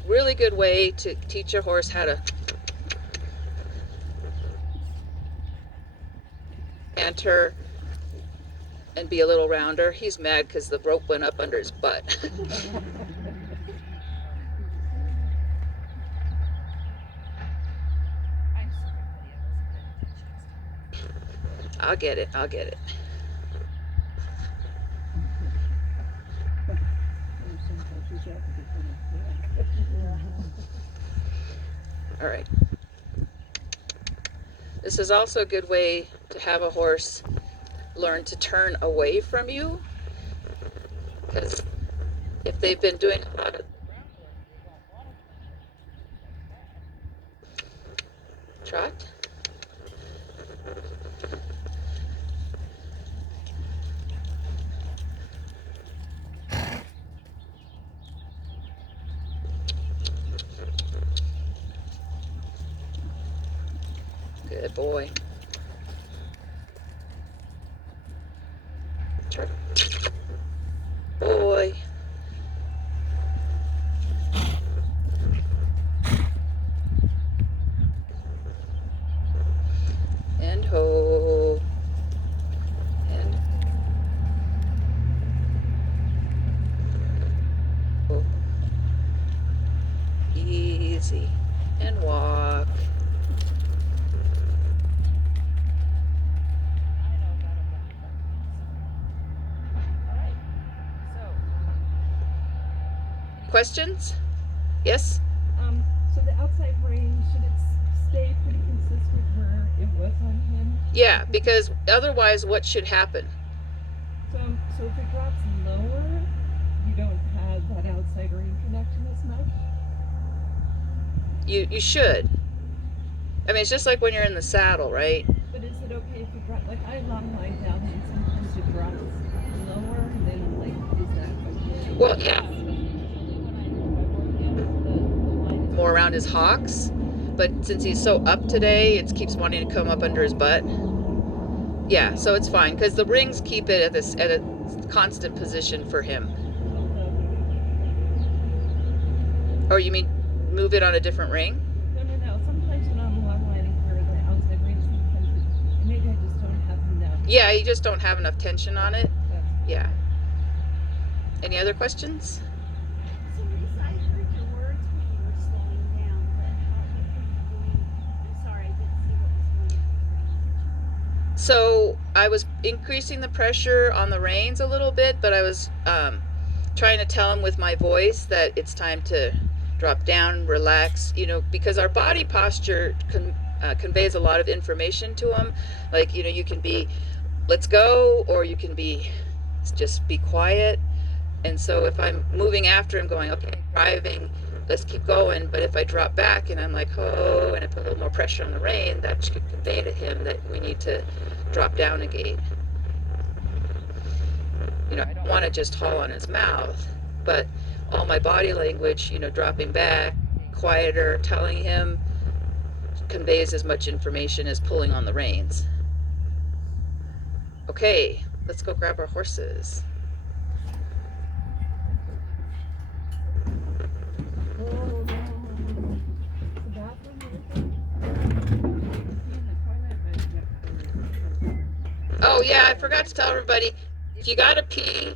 really good way to teach a horse how to canter and be a little rounder. He's mad because the rope went up under his butt. I'll get it. I'll get it. All right. This is also a good way to have a horse learn to turn away from you, because if they've been doing a lot of trot, good boy. Boy. And ho. And ho. Easy. And walk. Questions? Yes? So the outside range, should it stay pretty consistent where it was on him? Yeah, because otherwise what should happen? So if it drops lower, you don't have that outside range connection as much? You should. I mean, it's just like when you're in the saddle, right? But is it okay if it drops, like I long line down and sometimes it drops lower and then like, is that okay? Well, yeah. More around his hocks, but since he's so up today, it keeps wanting to come up under his butt. Yeah, so it's fine because the rings keep it at a constant position for him. Or you mean move it on a different ring? No. Sometimes when I'm long lining for the outside range, sometimes maybe I just don't have enough. Yeah, you just don't have enough tension on it. That's Yeah. Any other questions? So Lisa, I heard your words when you were slowing down, but how were you doing? I'm sorry, I didn't see what was going on. So I was increasing the pressure on the reins a little bit, but I was trying to tell him with my voice that it's time to drop down, relax, because our body posture conveys a lot of information to him. Like, you can be, let's go, or you can be, just be quiet. And so if I'm moving after him going, okay, driving, let's keep going. But if I drop back and I'm like, oh, and I put a little more pressure on the rein, that should convey to him that we need to drop down a gate. I don't want to just haul on his mouth, but all my body language, dropping back, quieter, telling him, conveys as much information as pulling on the reins. Okay, let's go grab our horses. Oh yeah, I forgot to tell everybody, if you gotta pee,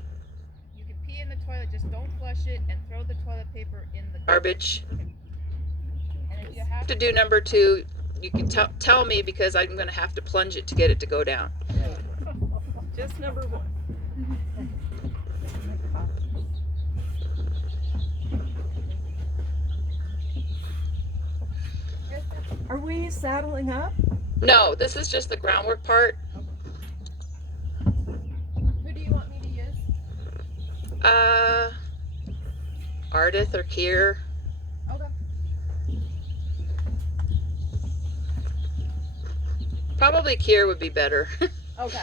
you can pee in the toilet, just don't flush it and throw the toilet paper in the garbage. And if you have to do number 2, you can tell me, because I'm gonna have to plunge it to get it to go down. just number 1. Are we saddling up? No, this is just the groundwork part. Uh, Ardith or Kier. Okay. Probably Kier would be better. Okay.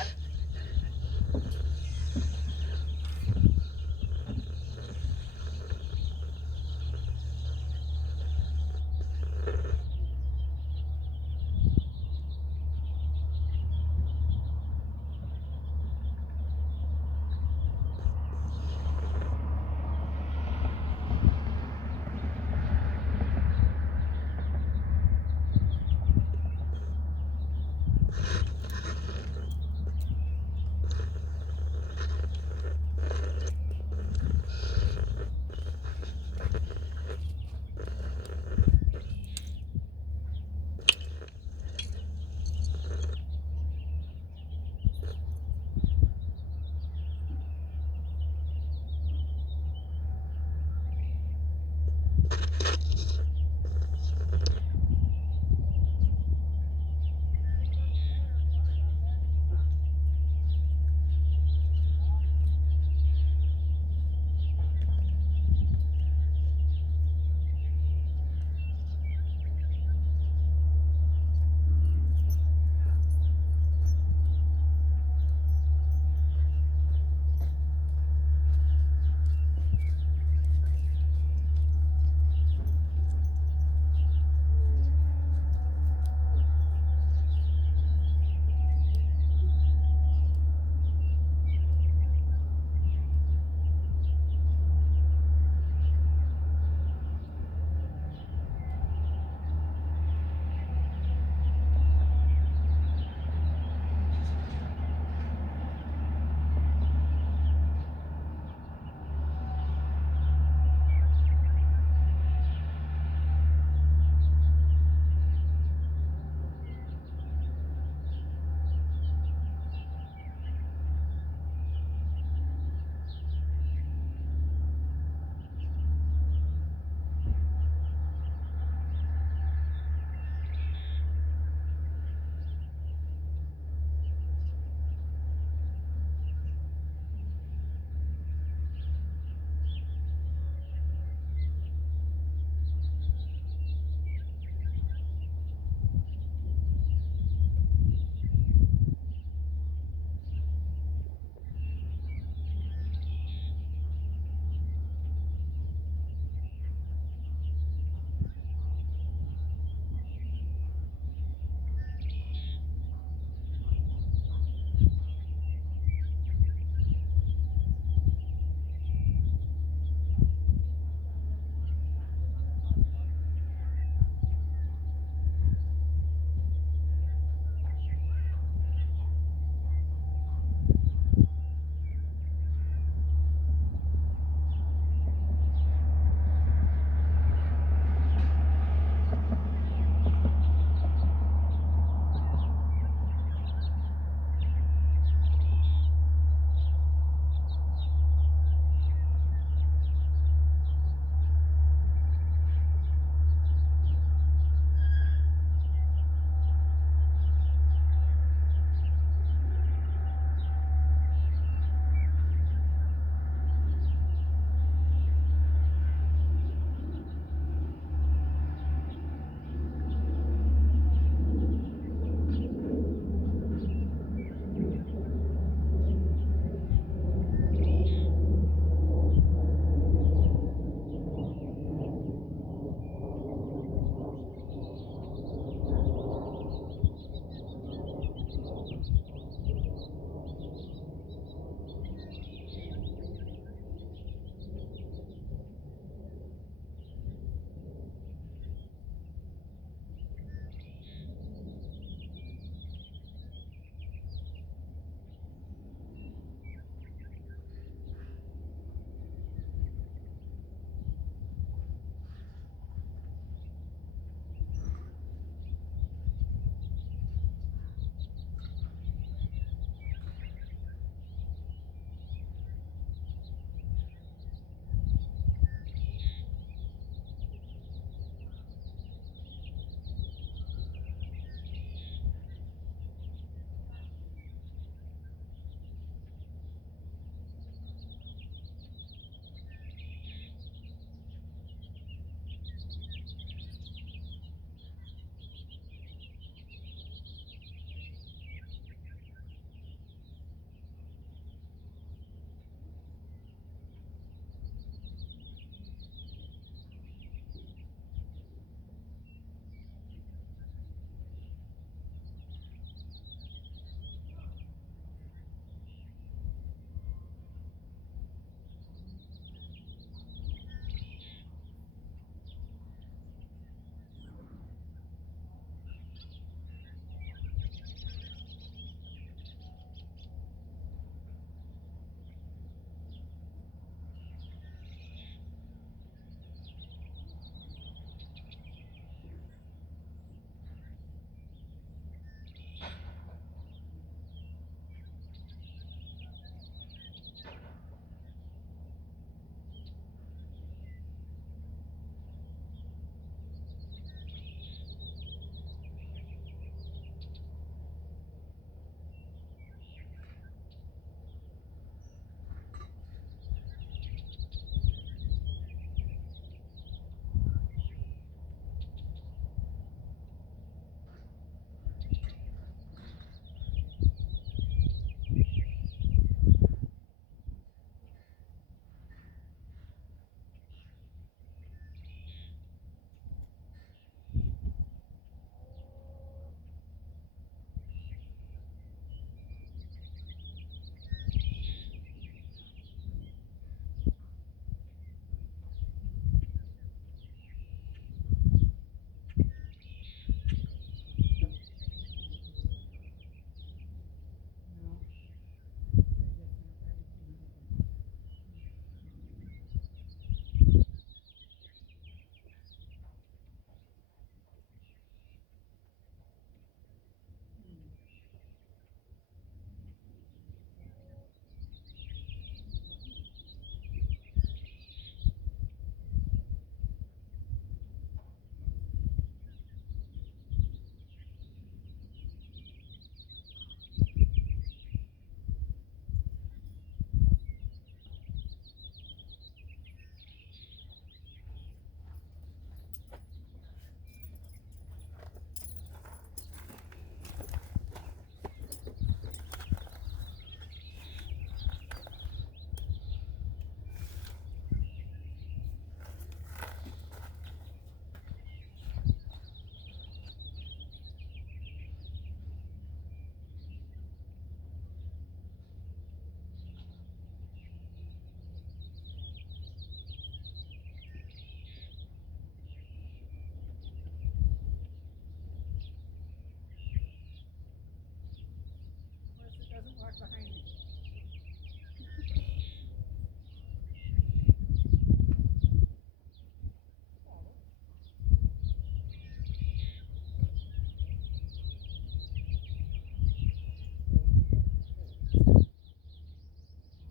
not behind me.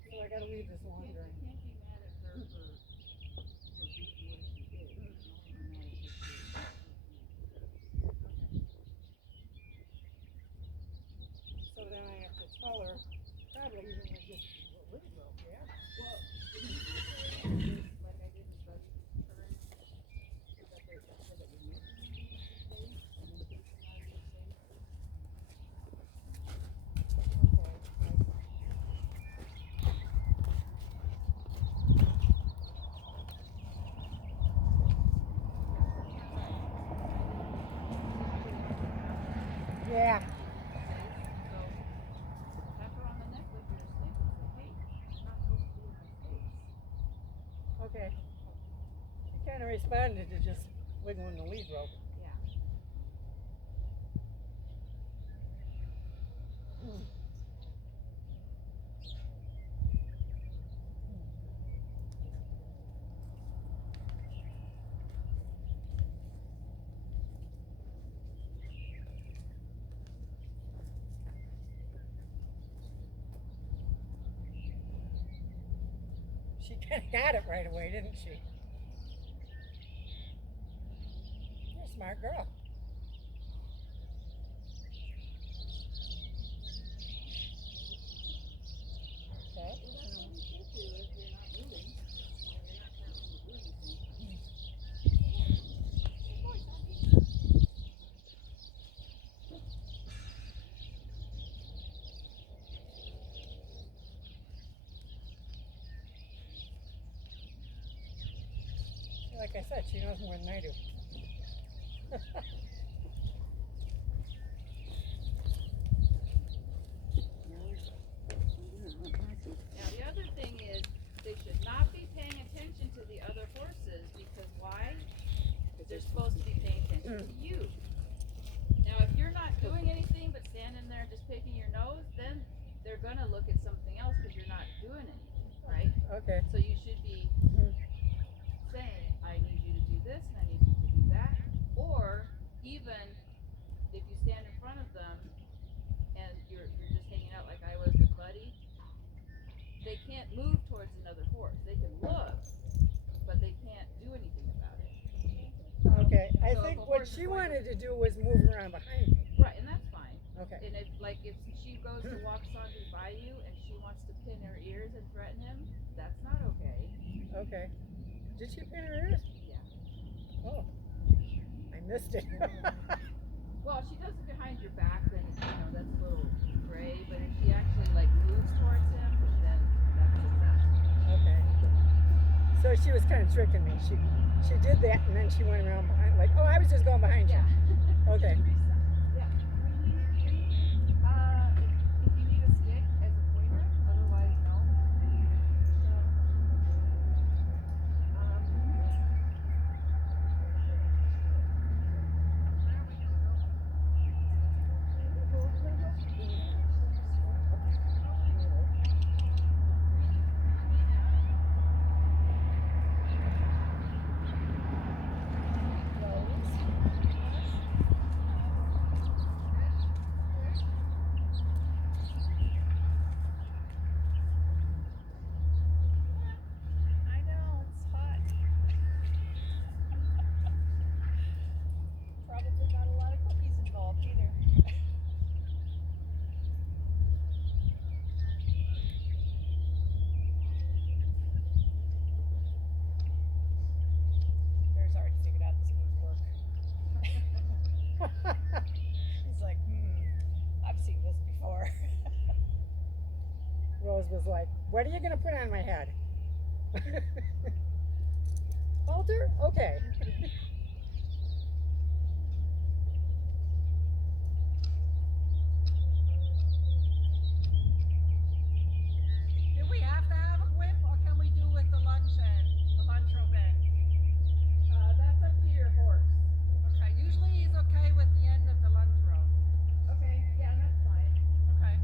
So I gotta leave this laundry. You can't be mad at her for beating what she did. You can only be mad at So then I have to tell her, probably even like this, what we wrote, yeah? well, like I did in budget return, is that they said that we're making them safe and then take them out of your safe. Yeah. So tap her on the neck with your stick and say, hey, you're not supposed to be in my space. Okay. She kind of responded to just wiggling the lead rope. Yeah. She kind of got it right away, didn't she? You're a smart girl. Okay. Well, that's what you should do if you're not moving. Or you're not threatening to do anything. Hey, boy, stop being Like I said, she knows more than I do. Now, the other thing is, they should not be paying attention to the other horses, because why? Because they're supposed to be paying attention to you. Now, if you're not doing anything but standing there just picking your nose, then they're gonna look at something else because you're not doing anything, right? Okay. So you should be saying, I need you to do this and I need you to do that. Or even if you stand in front of them and you're just hanging out like I was with Buddy, they can't move towards another horse. They can look, but they can't do anything about it. Okay. I So if think a what horse is she going wanted to do was move around behind me. Right, and that's fine. Okay. And if she goes to walk Sanjay by you and she wants to pin her ears and threaten him, that's not okay. Okay. Did she pin her ears? Yeah. Oh. I missed it. Well, if she does it behind your back, then that's a little gray. But if she actually moves towards him, then that's a Okay. So she was kind of tricking me. She did that and then she went around behind, like, oh, I was just going behind you. Yeah. Okay. Yeah. If you need a stick as a pointer, otherwise no. I know, it's hot. Probably not a lot of cookies involved either. Bear's already figured out this needs work. He's like, I've seen this before. Rose was like, what are you going to put on my head? Halter? Okay. Do we have to have a whip, or can we do with the lunch rope end? That's up to your horse. Okay, usually he's okay with the end of the lunch rope. Okay, yeah, that's fine. Okay.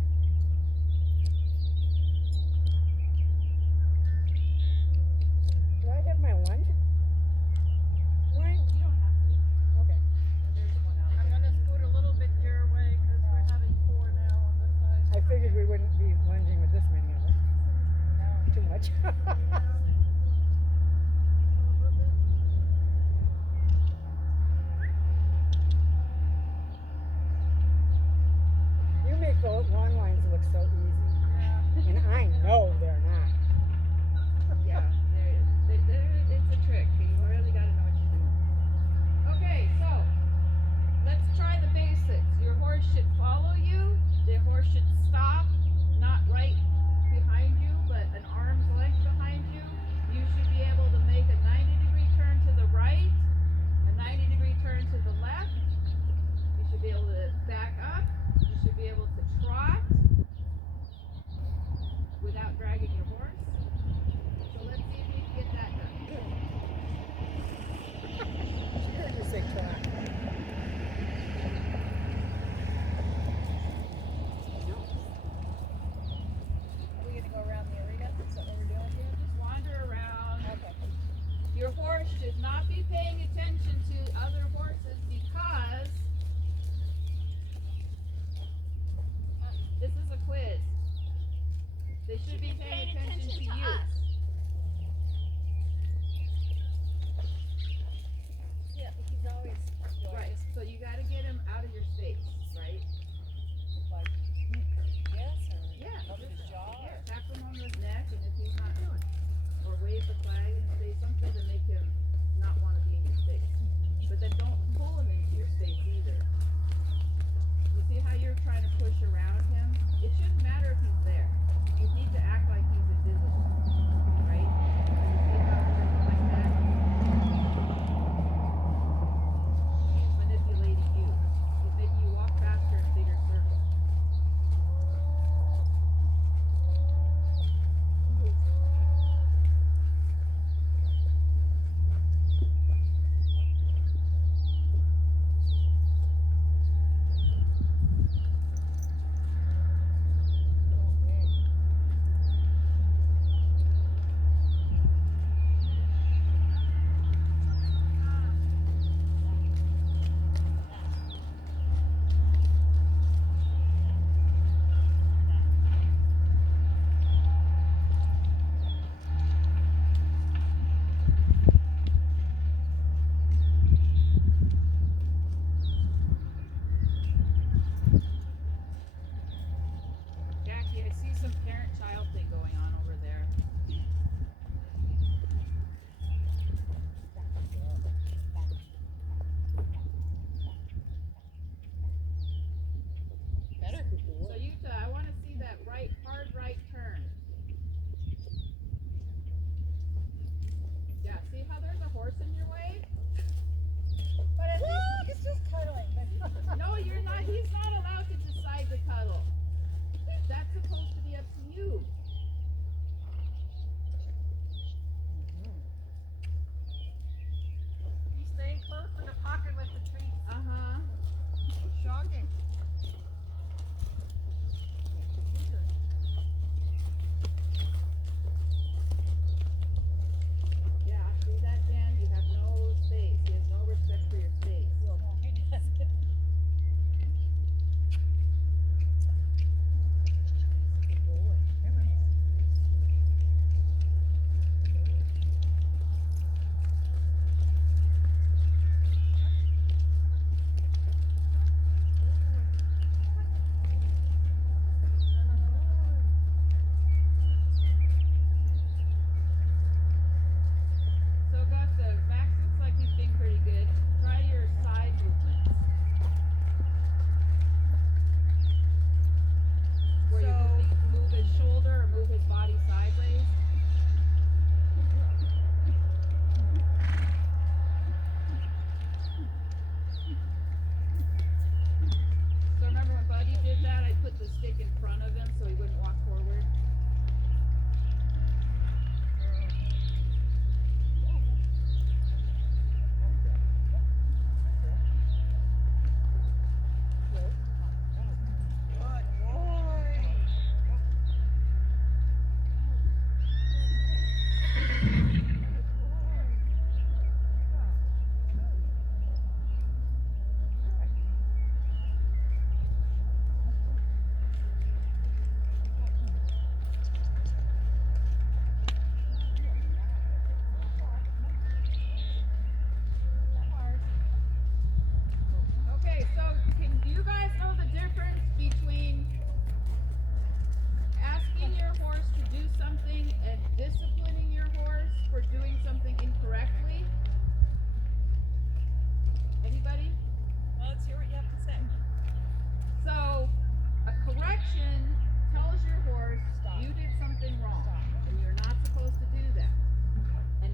much. You make the long lines look so easy. Yeah. And I know they're not. Yeah, it's a trick. You really gotta know what you're doing. Okay, so let's try the basics. Your horse should follow you. The horse should stop, not right behind you, but an arm's length behind you. You should be able to make a 90-degree turn to the right, a 90-degree turn to the left. You should be able to back up. You should be able to trot without dragging your horse. So let's see if we can get that done. She heard you say trot. Are we gonna go around the arena? Is that what we're doing? Yeah, just wander around. Okay. Your horse should not be paying attention to other horses because this is a quiz. They should be paying attention to you. Yeah, he's always Right. So you got to get him out of your space, right? like, yes, or Yeah. over his jaw. Yeah. Tap him on his neck, and if he's not doing, or wave the flag and say something to make him not want to be in your space. But then don't pull him into your space either. You see how you're trying to push around him? It shouldn't matter if he's there. You need to act like he's invisible, right? You see how it's like that? He's manipulating you. He's making you walk faster in bigger circles. Jackie, I see some parent-child thing going on over there. Better. So Utah, I want to see that hard right turn. Yeah, see how there's a horse in your way? But at least it's just cuddling. No, you're not. He's not allowed to decide to cuddle. That's supposed to be up to you. He's staying close to the pocket with the treats. Uh-huh. Shocking. Yeah, see that, Dan? You have no space. He has no respect for your space. Well, no, he doesn't. have to say? So, a correction tells your horse Stop. you did something wrong, Stop. and you're not supposed to do that. And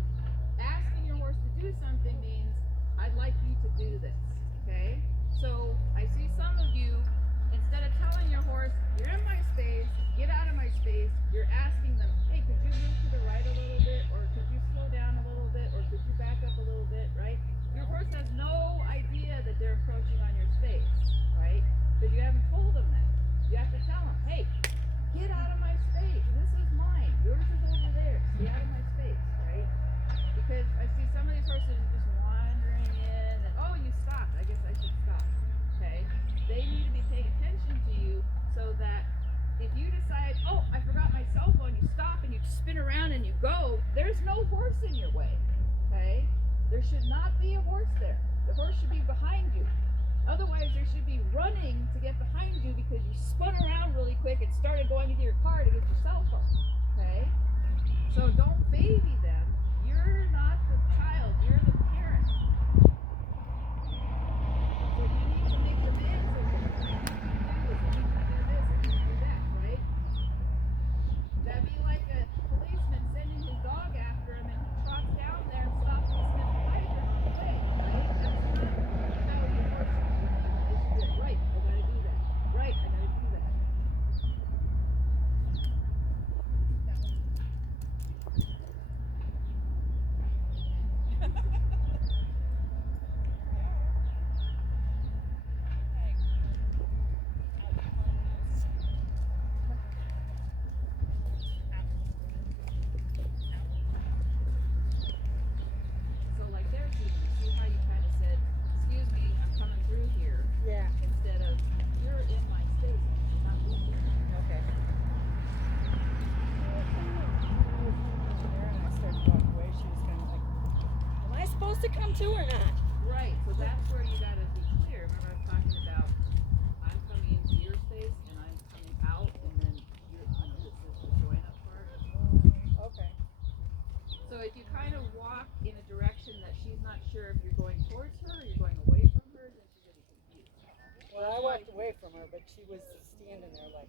asking your horse to do something means, I'd like you to do this, okay? So, I see some of you, instead of telling your horse, you're in my space, get out of my space, you're asking them, hey, could you move to the right a little bit, or could you slow down a little bit, or could you back up a little bit, right? Your horse has no idea that they're encroaching on your space, right? Because you haven't told them that. You have to tell them, hey, get out of my space. This is mine. Yours is over there. Stay out of my space, right? Because I see some of these horses are just wandering in and, oh, you stopped. I guess I should stop, okay? They need to be paying attention to you so that if you decide, oh, I forgot my cell phone, you stop and you spin around and you go, there's no horse in your way, okay? There should not be a horse there. The horse should be behind you. Otherwise, there should be running to get behind you because you spun around really quick and started going into your car to get your cell phone, okay? So don't baby them. You're not the child, you're the parent. So you need to make demands of them. You need to do this, you need to do this, you need to do that, right? That'd be like a policeman sending his dog after him and he trots down there and stops and sniffs the hydrant on the way, right? That's not how your horse should be behaving. They should be like, right, I gotta do that. Right, I gotta do that. So like there, you see how you kind of said, excuse me, I'm coming through here, Yeah, instead of, you're in my space, you're not moving. okay. And I started to walk away, she was kind of like, am I supposed to come too or not? Right, so that's where you gotta be clear. Remember I was talking about, I'm coming into your space and I'm coming out, and then you're, this is the join up part. Okay. So if you kind of walk in a direction that she's not sure if you're going towards her or you're going away from her, then she's gonna be confused. Well, I walked away from her, but she was standing there like,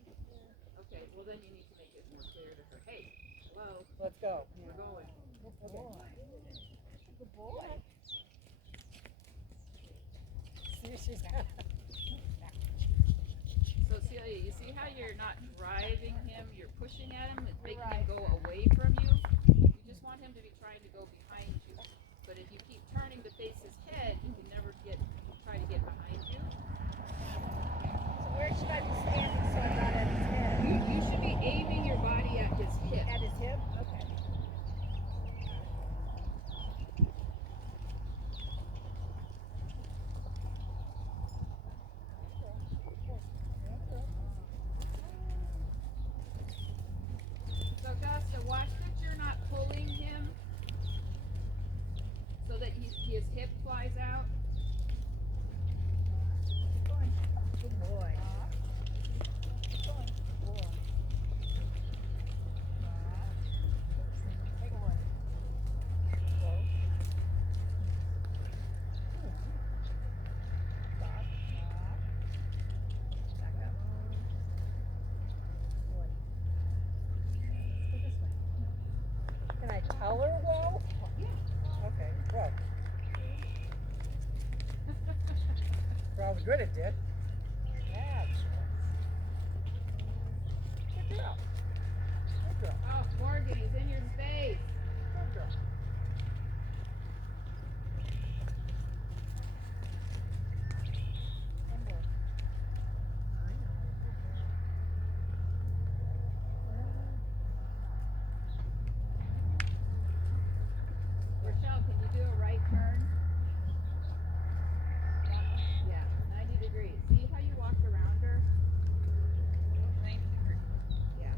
Okay, well then you need to make it more clear to her, hey, hello, let's go. we're going. Good boy. Good boy. See, she's got. So Celia, you see how you're not driving him, you're pushing at him, it's making him go away from you? You just want him to be trying to go behind you. But if you keep turning to face his head, he can never try to get behind you. So where should I be standing so I'm not at his head? You should be aiming your body at his hip. At his hip? Okay. So Augusta, watch that you're not pulling him so that his hip flies out. Good boy. Good boy. Take a look. Close. Stop. Back up. Boy. Let's go this way. Can I tell her well? Yeah. Okay, go. Probably good it did. Yeah, good girl. Good girl. Oh, Morgan, he's in your space. Good girl. One more. I know. Rochelle, can you do a right turn? Yeah, 90 degrees. See how you walked around her? 90 degrees. Yeah.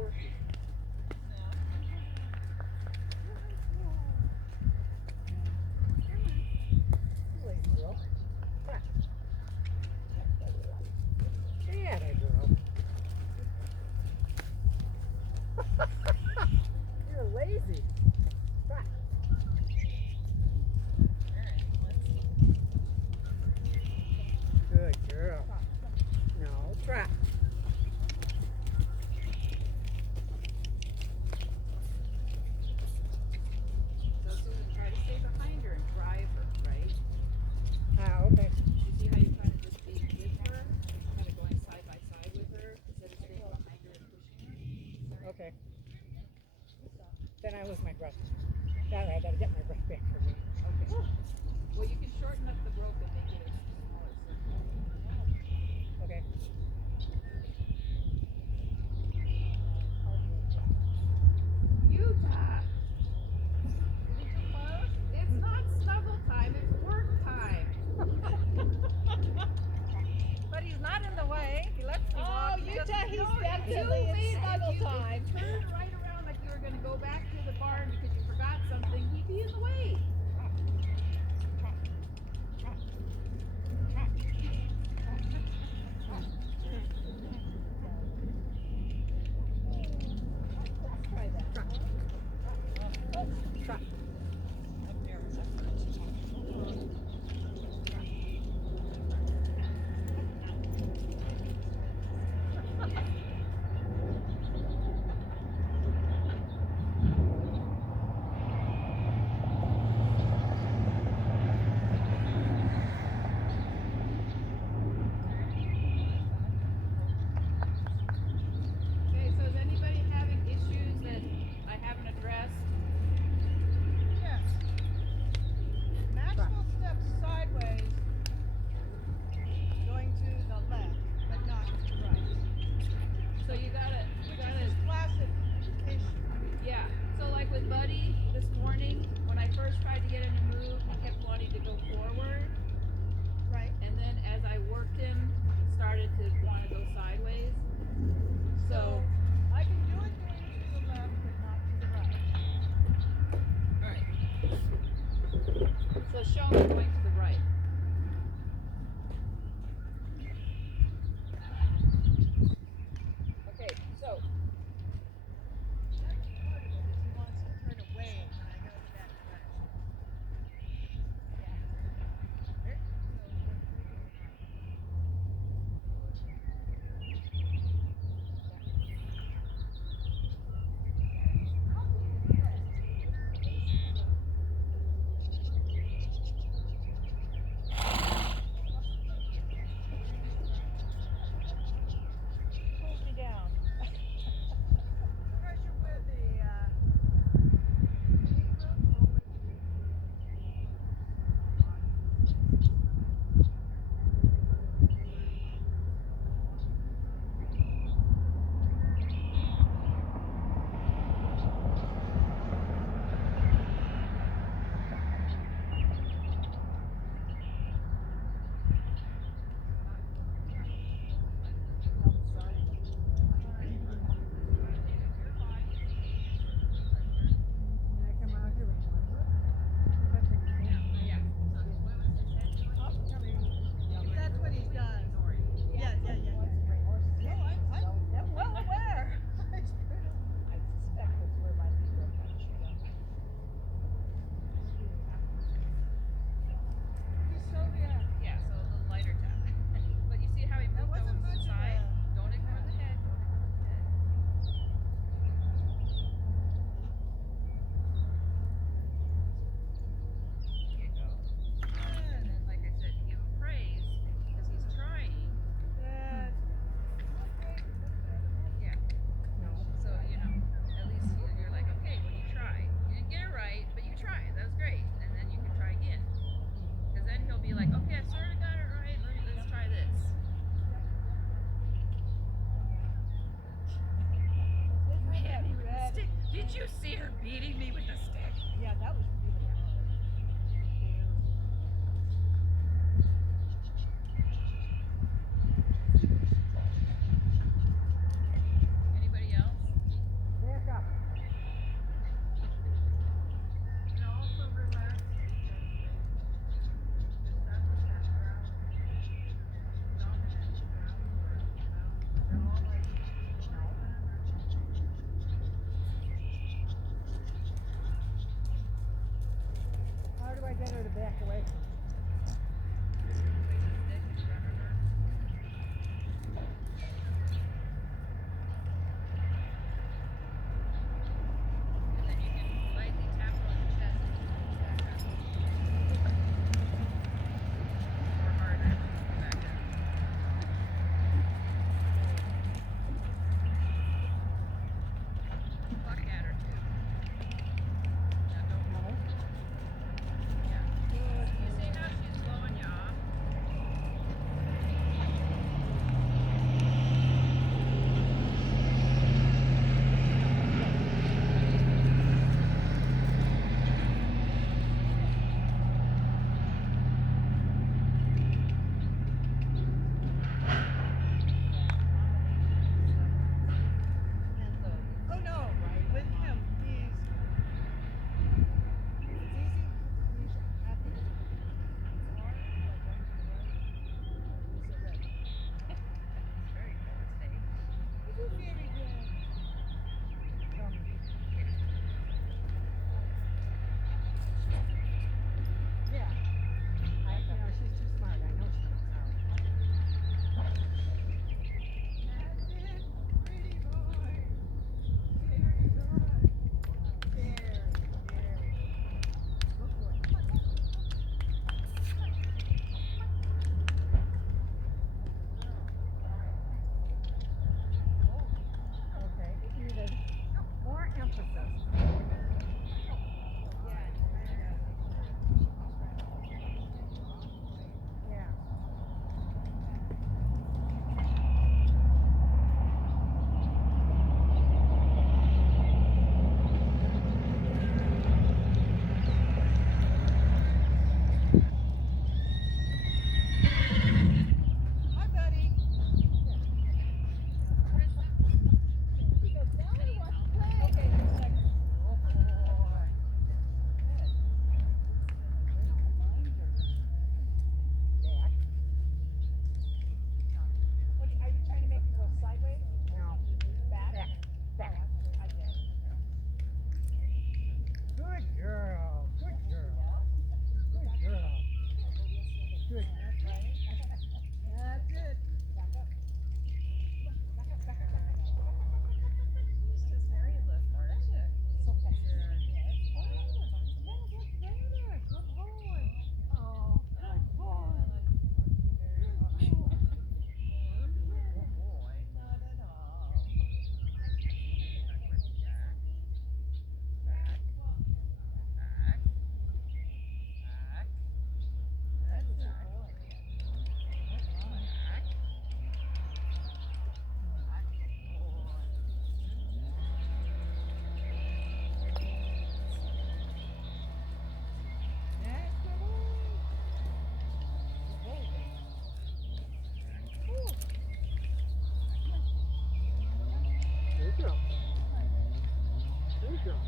working. You lazy girl. Crap. Yeah, that girl. You're lazy. Crap. Good girl. No, trap. So Susan, try to stay behind her and drive her, right? Ah, okay. You see how you're trying to just be with her, kind of going side by side with her instead of staying behind her and pushing her. Okay. Then I lose my breath. All right, I gotta get my breath back for me. Okay. Well, you can shorten up the rope and make it a smaller circle. Okay. Utah! It's not snuggle time, it's work time. But he's not in the way. He lets me Oh, walk. Utah, he's You definitely in made like snuggle you time. turned right around like you were gonna go back to the barn because you forgot something. He'd be in the way. Okay, so is anybody having issues that I haven't addressed? Yes. Maxwell steps sideways, going to the left, but not to the right. So you gotta Which is his classic issue. yeah. So like with Buddy this morning, when I first tried to get him to move, he kept wanting to go forward. Right. And then as I worked him, he started to want to go sideways. So I can do it going to the left, but not to the right. alright. So show me going to the right. Okay, so That's part of it, is he wants to turn away when I go to that direction. Pulls me down. Pressure with the Can I come out here when you want to? That's what he's done. Yeah. No, I'm well aware. I suspect that's where my people are trying to shoot up. He's so, yeah. yeah, so a little lighter tap. But you see how he That moved over wasn't to much the of side? a- Don't ignore the head. Don't ignore the head. There you go. And then, like I said, give him praise because he's trying. Good. Yeah. No. So, you know, at least you're like, okay, well, you tried. You didn't get it right, but you tried. That was great. And then you can try again. Because then he'll be like, okay, I sort of got it right. Let's try this. You hit me with the stick. Did you see her beating me with the stick? Yeah, that was really hard. Anybody else? better to back away from it. And then you can lightly tap her on the chest and she comes back up. Or harder, back up. Pluck at her too. Now don't. Yeah. You see how she's blowing you off? Oh no, with him, he's. It's easy, he's happy. It's hard, like going to the right. He's a red. It's very good, safe. This is very good. Yeah. She's too smart. I know she knows how. That's it. Pretty boy. Very good. Very, very. Good boy. Okay, you need more emphasis. Yeah. Hi, buddy. Because now he wants to play. Okay, just a second. Oh, boy. Back. What, are you trying to make it go sideways? No. Back? Back. I did. Good girl. Good girl. Good girl. Good. That's right. That's it. Back up. Back up, back up, back up. It's just very lethargic. So fast. Yeah, that's better. Good boy. Oh, good boy. Good boy. Good boy. Not at all. Back. Back. Back. That's a good boy. Back. That's good boy. Good boy. Ooh. Good girl. Good girl.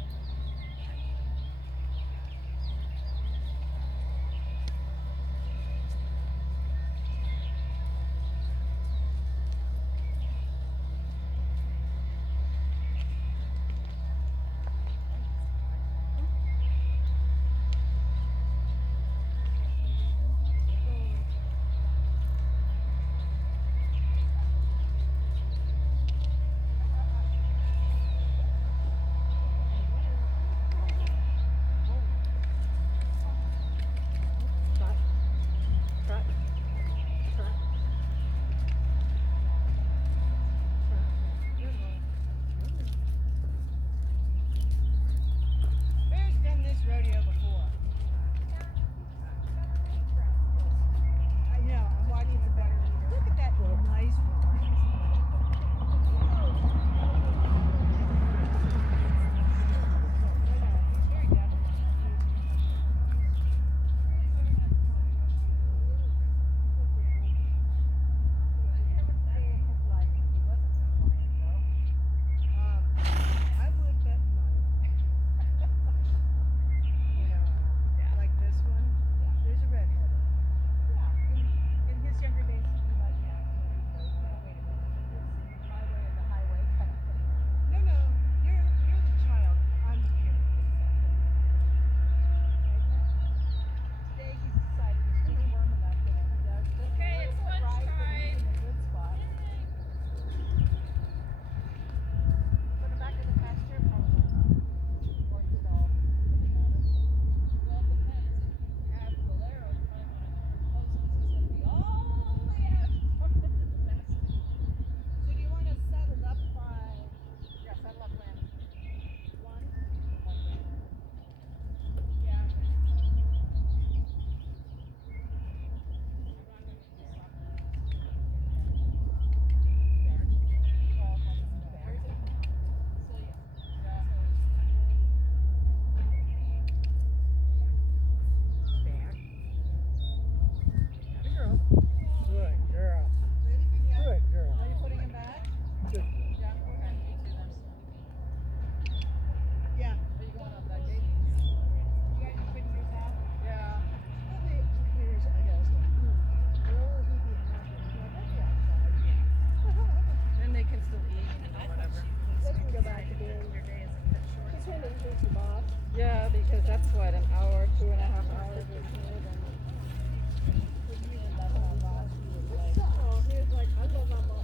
Yeah, because that's what, an hour, 2.5 hours or so. Oh, he was like, I love that mama.